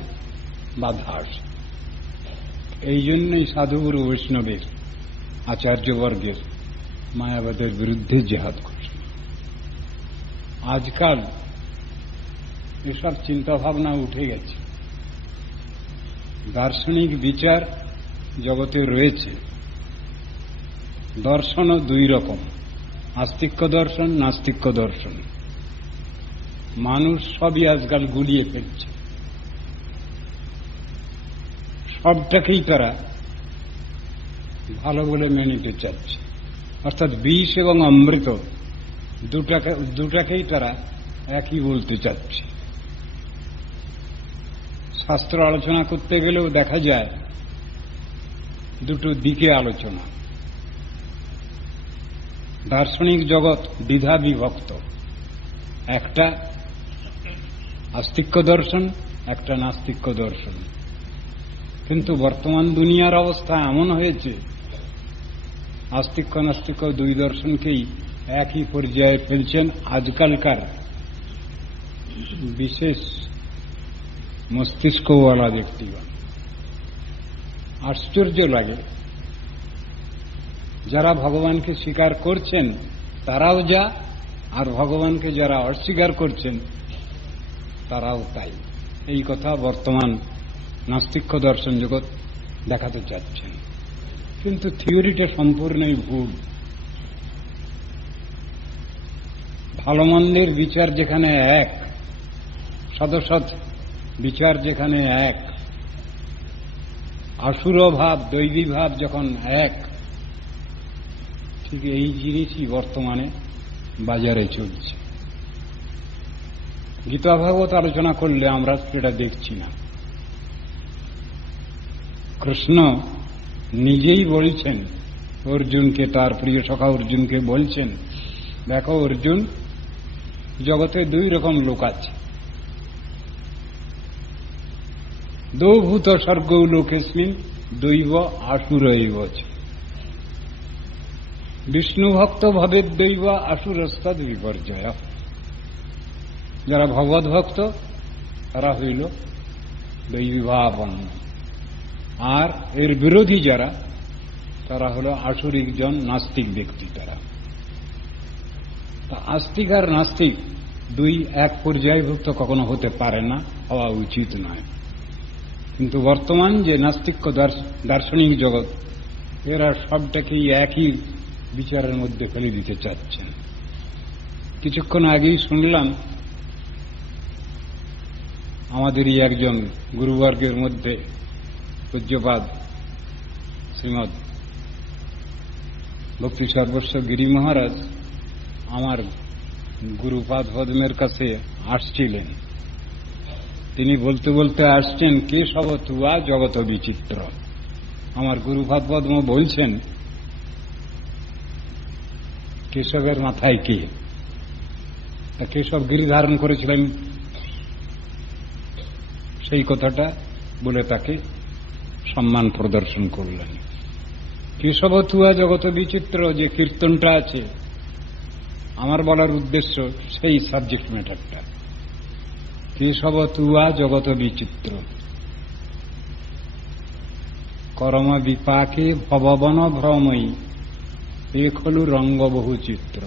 বাধা আসে। এই জন্যই সাধুগুরু বৈষ্ণবের আচার্যবর্গের মায়াবাদের বিরুদ্ধে জিহাদ ঘোষণা। আজকাল এসব চিন্তাভাবনা উঠে গেছে, দার্শনিক বিচার জগতে রয়েছে। দর্শনও দুই রকম, আস্তিক্য দর্শন, নাস্তিক্য দর্শন। মানুষ সবই আজকাল গুলিয়ে ফেলছে, সবটাকেই তারা ভালো বলে মেনে নিতে চাচ্ছে, অর্থাৎ বিষ এবং অমৃত দুটাকেই তারা একই বলতে চাচ্ছে। শাস্ত্র আলোচনা করতে গেলেও দেখা যায় দুটো দিকে আলোচনা। দার্শনিক জগৎ দ্বিধা বিভক্ত, একটা আস্তিক্য দর্শন, একটা নাস্তিক্য দর্শন। কিন্তু বর্তমান দুনিয়ার অবস্থা এমন হয়েছে, আস্তিক্য নাস্তিক্য দুই দর্শনকেই একই পর্যায়ে ফেলছেন আজকালকার বিশেষ মস্তিষ্কওয়ালা ব্যক্তিগণ। আশ্চর্য লাগে, যারা ভগবানকে স্বীকার করছেন তারাও যা, আর ভগবানকে যারা অস্বীকার করছেন তারাও তাই। এই কথা বর্তমান নাস্তিক্য দর্শন জগৎ দেখাতে চাচ্ছেন, কিন্তু থিওরিটা সম্পূর্ণই ভুল। ভালো মন্দের বিচার যেখানে এক, সদসৎ বিচার যেখানে এক, আসুর ভাব দৈবী ভাব যখন এক, ঠিক এই জিনিসই বর্তমানে বাজারে চলছে। গীতা ভাগবত আলোচনা করলে আমরা সেটা দেখছি না। কৃষ্ণ নিজেই বলছেন অর্জুনকে, তার প্রিয় সখা অর্জুনকে বলছেন, দেখো অর্জুন, জগতে দুই রকম লোক আছে, দৌভূত স্বর্গ লোকেস্মিন দৈব আসুর এইব। বিষ্ণু ভক্ত ভবে দৈব আসুরস্তদ বিপর্যয়। যারা ভগবত ভক্ত তারা হইল দৈবীভাবাপন্ন, আর এর বিরোধী যারা, তারা হল আসুরিক জন, নাস্তিক ব্যক্তি। তারা আস্তিক আর নাস্তিক দুই এক পর্যায়ভুক্ত কখনো হতে পারে না, হওয়া উচিত নয়। কিন্তু বর্তমান যে নাস্তিক্য দার্শনিক জগৎ, এরা সবটাকেই একই বিচারের মধ্যে ফেলে দিতে চাচ্ছেন। কিছুক্ষণ আগেই শুনলাম আমাদেরই একজন গুরুবর্গের মধ্যে পূজ্যপাদ শ্রীমৎ ভক্তি সর্বস্ব গিরি মহারাজ আমার গুরুপাদ পদ্মের কাছে আসছিলেন। তিনি বলতে বলতে আসছেন, কেশব তুয়া জগত বিচিত্র। আমার গুরুপাদ পদ্ম বলছেন, কেশবের মাথায় কে? কেশব গিরি ধারণ করেছিলেন, সেই কথাটা বলে তাকে সম্মান প্রদর্শন করলেন। কেশব তুয়া জগত বিচিত্র যে কীর্তনটা আছে, আমার বলার উদ্দেশ্য সেই সাবজেক্ট ম্যাটারটা। কেশব তুয়া জগত বিচিত্র, করম বিপাকে ভববন ভ্রময়ী, এ খলু রঙ্গ বহু চিত্র।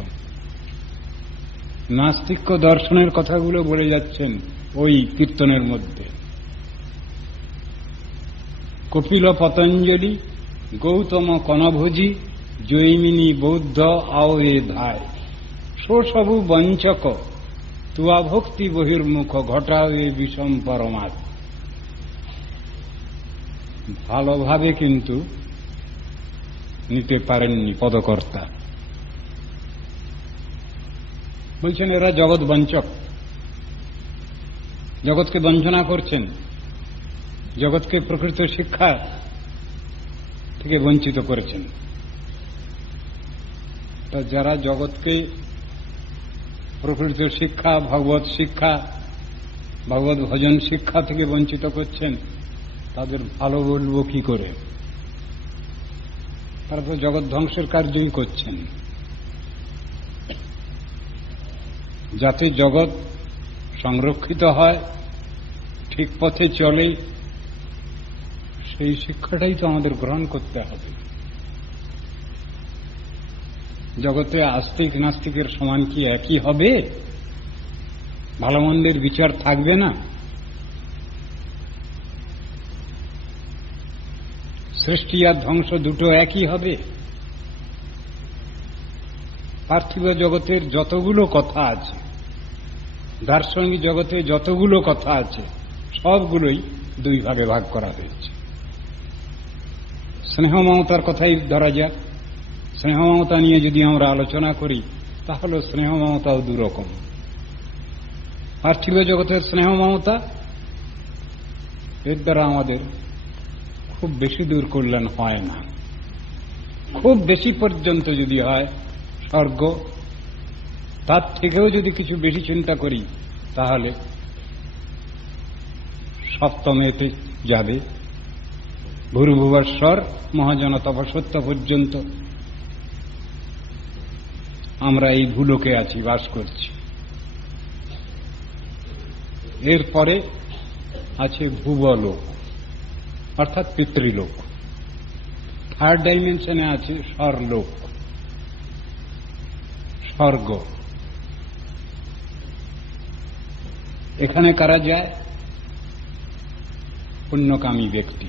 নাস্তিক্য দর্শনের কথাগুলো বলে যাচ্ছেন ওই কীর্তনের মধ্যে। কপিল পতঞ্জলি গৌতম কনভোজি, জৈমিনী বৌদ্ধ আও এ ধায়, সবু বঞ্চক তুয়া ভক্তি বহির্মুখ, ঘটাও এ বিষম পরমাৎ। ভালোভাবে কিন্তু নিতে পারেননি পদকর্তা। বলছেন এরা জগৎ বঞ্চক, জগৎকে বঞ্চনা করছেন, জগৎকে প্রকৃত শিক্ষা থেকে বঞ্চিত করেছেন। তা যারা জগৎকে প্রকৃত শিক্ষা, ভগবত শিক্ষা, ভগবত ভজন শিক্ষা থেকে বঞ্চিত করছেন, তাদের ভালো বলবো কি করে? তারা তো জগৎ ধ্বংসের কার্যই করছেন। যাতে জগৎ সংরক্ষিত হয়, ঠিক পথে চলে, সেই শিক্ষাটাই তো আমাদের গ্রহণ করতে হবে। জগতে আস্তিক নাস্তিকের সমান কি একই হবে? ভালো মন্দের বিচার থাকবে না? সৃষ্টি আর ধ্বংস দুটো একই হবে? পার্থিব জগতের যতগুলো কথা আছে, দার্শনিক জগতে যতগুলো কথা আছে, সবগুলোই দুই ভাগে ভাগ করা হয়েছে। স্নেহ মমতার কথাই ধরা যাক। স্নেহ মমতা নিয়ে যদি আমরা আলোচনা করি, তাহলে স্নেহ মমতাও দুরকম। পার্থিব জগতের স্নেহ মমতা, এর দ্বারা আমাদের খুব বেশি দূর কল্যাণ হয় না। খুব বেশি পর্যন্ত যদি হয় স্বর্গ, তার থেকেও যদি কিছু বেশি চিন্তা করি, তাহলে সপ্তমেতে যাবে, ভূর্ভুবস্বর মহাজন তপসত্য পর্যন্ত আমরা এই ভূলোকে আছি, বাস করছি। এরপরে আছে ভুবলোক, অর্থাৎ পিতৃলোক। থার্ড ডাইমেনশনে আছে স্বরলোক, স্বর্গ। এখানে কারা যায়? পুণ্যকামী ব্যক্তি,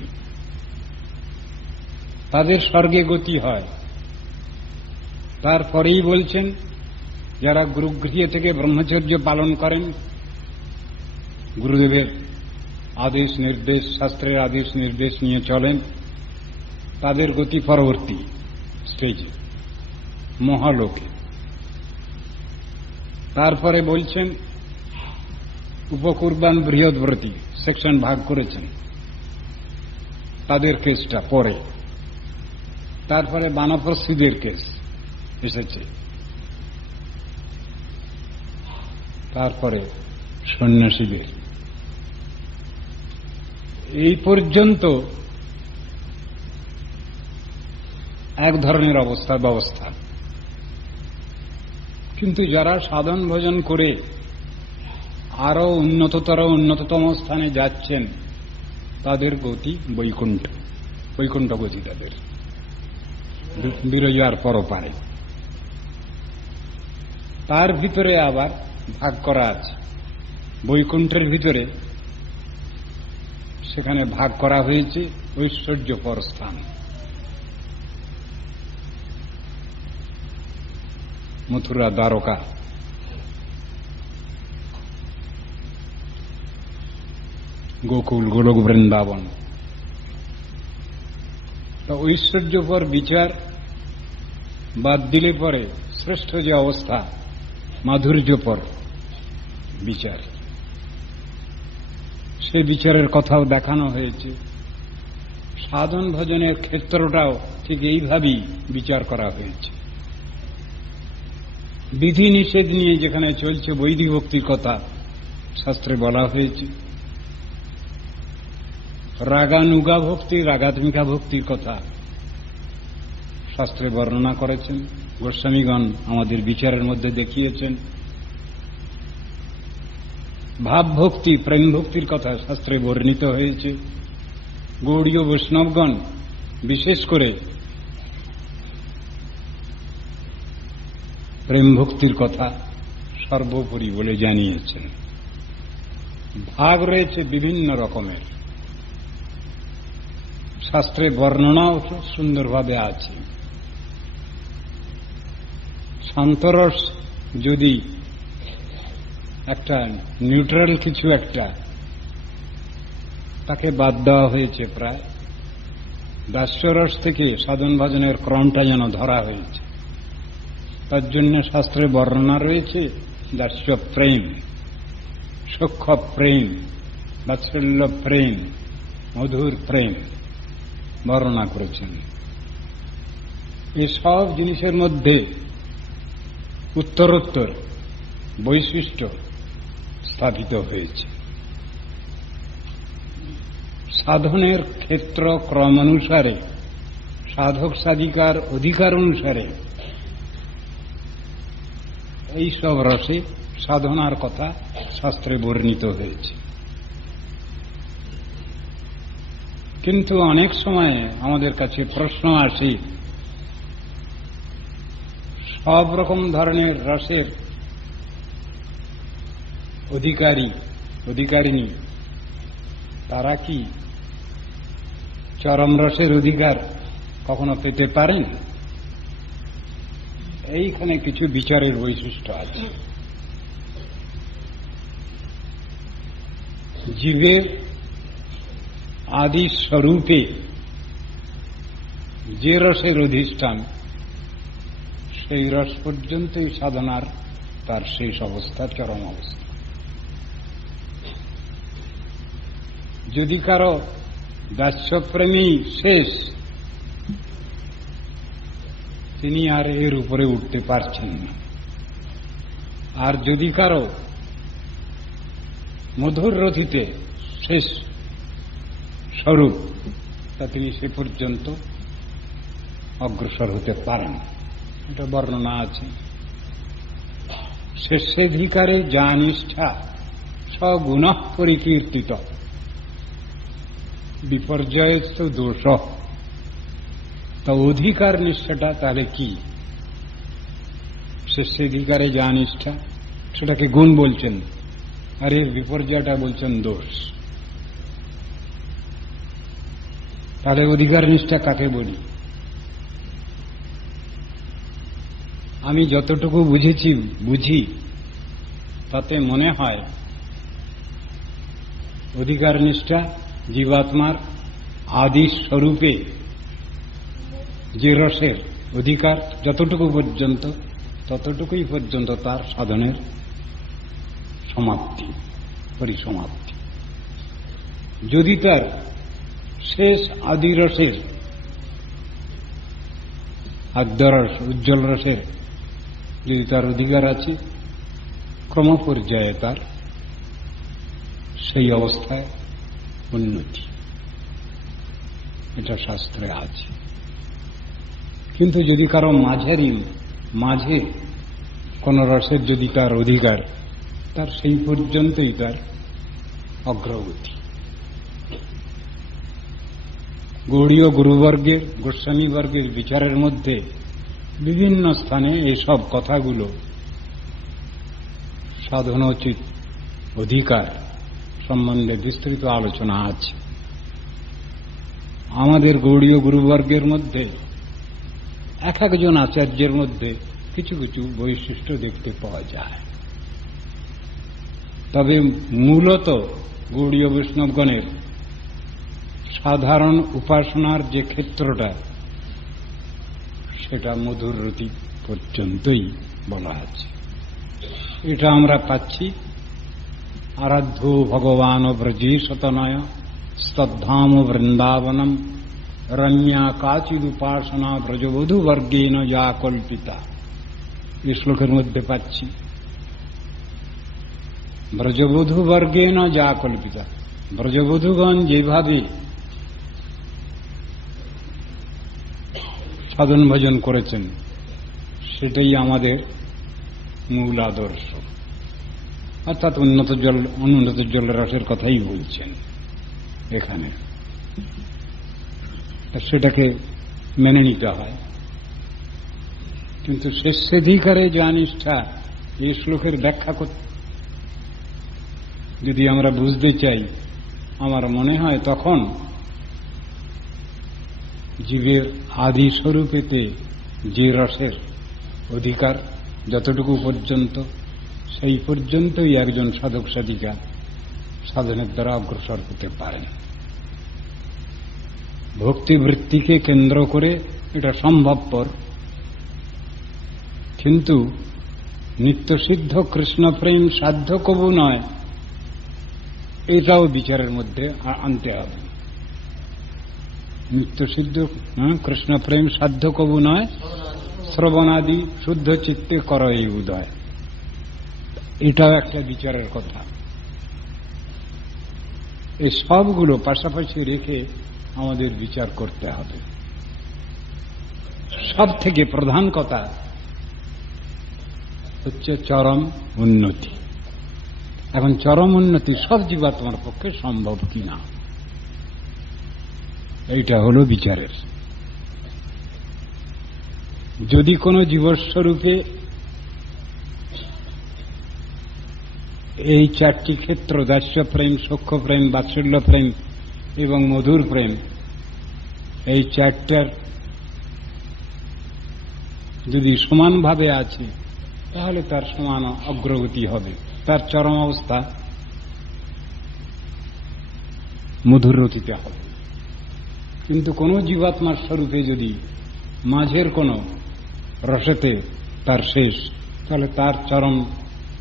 তাদের স্বর্গে গতি হয়। তারপরেই বলছেন, যারা গুরুগৃহ থেকে ব্রহ্মচর্য পালন করেন, গুরুদেবের আদেশ নির্দেশ, শাস্ত্রের আদেশ নির্দেশ নিয়ে চলেন, তাদের গতি পরবর্তী স্টেজে, মহালোকে। তারপরে বলছেন উপকুর্বান বৃহৎব্রতী, সেকশন ভাগ করেছেন, তাদের কেসটা পরে। তারপরে বানপ্রস্থিদের কেস এসেছে, তারপরে সন্ন্যাসীদের। এই পর্যন্ত এক ধরনের ব্যবস্থা। কিন্তু যারা সাধন ভজন করে আরো উন্নততম স্থানে যাচ্ছেন, তাদের গতি বৈকুণ্ঠ, বৈকুণ্ঠ গতি তাদের, বিরজার পরপারে। তার ভিতরে আবার ভাগ করা আছে। বৈকুণ্ঠের ভিতরে সেখানে ভাগ করা হয়েছে ঐশ্বর্যপর স্থান, মথুরা, দ্বারকা। গোকুল, গোলক, বৃন্দাবন। তো ঐশ্বর্যপর বিচার বাদ দিলে পরে শ্রেষ্ঠ যে অবস্থা, মাধুর্যপর বিচার, সে বিচারের কথাও দেখানো হয়েছে। সাধন ভজনের ক্ষেত্রটাও ঠিক এইভাবেই বিচার করা হয়েছে। বিধি নিষেধ নিয়ে যেখানে চলছে বৈদিক ভক্তির কথা শাস্ত্রে বলা হয়েছে, রাগানুগা ভক্তি, রাগাত্মিকা ভক্তির কথা শাস্ত্রে বর্ণনা করেছেন, গোস্বামীগণ আমাদের বিচারের মধ্যে দেখিয়েছেন। ভাব ভক্তি, প্রেম ভক্তির কথা শাস্ত্রে বর্ণিত হয়েছে। গৌড়ীয় বৈষ্ণবগণ বিশেষ করে প্রেম ভক্তির কথা সর্বোপরি বলে জানিয়েছেন। ভাগ রয়েছে বিভিন্ন রকমের, শাস্ত্রে বর্ণনাও সুন্দরভাবে আছে। শান্তরস যদি একটা নিউট্রাল কিছু একটা, তাকে বাদ দেওয়া হয়েছে প্রায়। দাস্যরস থেকে সাধন ভজনের ক্রমটা যেন ধরা হয়েছে, তার জন্য শাস্ত্রে বর্ণনা রয়েছে। দাস্য প্রেম, সূক্ষ্ম প্রেম, বাৎসল্য প্রেম, মধুর প্রেম বর্ণনা করেছেন। এসব জিনিসের মধ্যে উত্তরোত্তর বৈশিষ্ট্য স্থাপিত হয়েছে। সাধনের ক্ষেত্র ক্রম অনুসারে, সাধক সাধিকার অধিকার অনুসারে এইসব রসে সাধনার কথা শাস্ত্রে বর্ণিত হয়েছে। কিন্তু অনেক সময় আমাদের কাছে প্রশ্ন আসে, সব রকম ধরনের রসের অধিকারিণী তারা কি চরম রসের অধিকার কখনো পেতে পারেন? এইখানে কিছু বিচারের বৈশিষ্ট্য আছে। জীবের আদি স্বরূপে যে রসের অধিষ্ঠান, সেই রস পর্যন্তই সাধনার তার শেষ অবস্থা, চরম অবস্থা। যদি কারো দাস্যপ্রেমী শেষ, তিনি আর এর উপরে উঠতে পারছেন না। আর যদি কারো মধুর রথিতে শেষ স্বরূপ, তা তিনি সে পর্যন্ত অগ্রসর হতে পারেন। এটা বর্ণনা আছে। শেষাধিকারে যা নিষ্ঠা সগুণ পরিকীর্তিত বিপর্যয় তো দোষ। তা অধিকার নিষ্ঠাটা তাহলে কি? শেষাধিকারে যা নিষ্ঠা, সেটাকে গুণ বলছেন, আর এর বিপর্যয়টা বলছেন দোষ। তাহলে অধিকার নিষ্ঠা কাকে বলি? আমি যতটুকু বুঝি তাতে মনে হয় অধিকার নিষ্ঠা জীবাত্মার আদি স্বরূপে যে রসের অধিকার যতটুকু পর্যন্ত, ততটুকুই পর্যন্ত তার সাধনের সমাপ্তি, পরিসমাপ্তি। যদি তার শেষ আদি রসের, আদ্যরস, উজ্জ্বল রসের যদি তার অধিকার আছে, ক্রমপর্যায়ে তার সেই অবস্থায় উন্নতি, এটা শাস্ত্রে আছে। কিন্তু যদি কারো মাঝে কোন রসের যদি তার অধিকার, তার সেই পর্যন্তই তার অগ্রগতি। গৌড়ীয় গুরুবর্গের, গোস্বামীবর্গের বিচারের মধ্যে বিভিন্ন স্থানে এসব কথাগুলো সাধনোচিত অধিকার সম্বন্ধে বিস্তৃত আলোচনা আছে। আমাদের গৌড়ীয় গুরুবর্গের মধ্যে এক একজন আচার্যের মধ্যে কিছু কিছু বৈশিষ্ট্য দেখতে পাওয়া যায়। তবে মূলত গৌড়ীয় বৈষ্ণবগণের সাধারণ উপাসনার যে ক্ষেত্রটা, সেটা মধুর রতি পর্যন্তই বলা আছে। এটা আমরা পাচ্ছি আরাধ্য ভগবান ব্রজেশতনয় স্তদ্ধাম বৃন্দাবনম রম্যা কাচিদ উপাসনা ব্রজবধূ বর্গেন যা কল্পিতা, এই শ্লোকের মধ্যে পাচ্ছি। ব্রজবধূ বর্গেন যা কল্পিতা, ব্রজবধূগণ যেভাবে সাধন ভজন করেছেন সেটাই আমাদের মূল আদর্শ, অর্থাৎ উন্নত জলরসের কথাই বলছেন এখানে। সেটাকে মেনে নিতে হয়। কিন্তু শেষাধিকারে যে নিষ্ঠা, এই শ্লোকের ব্যাখ্যা করতে যদি আমরা বুঝতে চাই, আমার মনে হয় তখন জীবের আদি স্বরূপেতে যে রসের অধিকার যতটুকু পর্যন্ত, সেই পর্যন্তই একজন সাধক সাধিকা সাধনের দ্বারা অগ্রসর হতে পারেন। ভক্তিবৃত্তিকে কেন্দ্র করে এটা সম্ভবপর, কিন্তু নিত্যসিদ্ধ কৃষ্ণপ্রেম সাধ্য কবু নয়, এটাও বিচারের মধ্যে আনতে হবে। নিত্যসিদ্ধ কৃষ্ণপ্রেম সাধ্য কবু নয়, শ্রবণাদি শুদ্ধ চিত্তে কর এই উদয়, এটাও একটা বিচারের কথা। এই সবগুলো পাশাপাশি রেখে আমাদের বিচার করতে হবে। সব থেকে প্রধান কথা হচ্ছে চরম উন্নতি। এখন চরম উন্নতি সব জীবাত্মার পক্ষে সম্ভব কিনা, এইটা হলো বিচারের। যদি কোনো জীবস্বরূপে এই চারটি ক্ষেত্র, দাস্য প্রেম, সখ্য প্রেম, বাৎসল্য প্রেম এবং মধুর প্রেম, এই চারটার যদি সমানভাবে আছে, তাহলে তার সমান অগ্রগতি হবে। তার চরম অবস্থা মধুর রতিতে হবে। কিন্তু কোন জীবাত্মার স্বরূপে যদি মাঝের কোন রসেতে তার শেষ, তাহলে তার চরম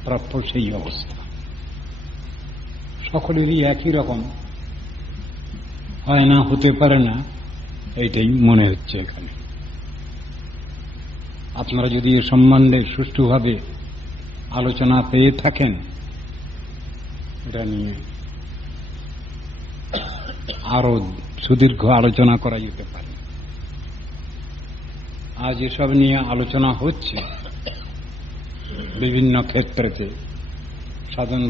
প্রাপ্য সেই অবস্থা। সকলেরই একই রকম হয় না, হতে পারে না, এইটাই মনে হচ্ছে এখানে। আপনারা যদি এ সম্বন্ধে সুষ্ঠুভাবে আলোচনা পেয়ে থাকেন, এটা নিয়ে আরো সুদীর্ঘ আলোচনা করা যেতে পারে। আজ এসব নিয়ে আলোচনা হচ্ছে বিভিন্ন ক্ষেত্রেতে, সাধন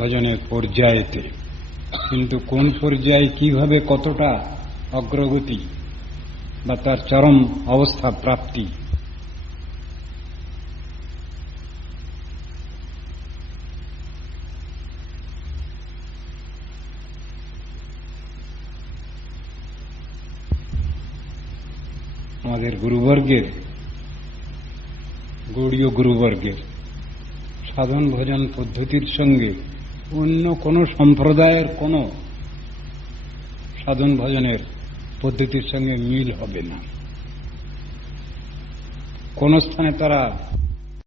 ভজনের পর্যায়েতে, কিন্তু কোন পর্যায়ে কিভাবে কতটা অগ্রগতি বা তার চরম অবস্থা প্রাপ্তি, আমাদের গুরুবর্গের, গৌড়ীয় গুরুবর্গের সাধন ভজন পদ্ধতির সঙ্গে অন্য কোন সম্প্রদায়ের কোন সাধন ভজনের পদ্ধতির সঙ্গে মিল হবে না। কোন স্থানে তারা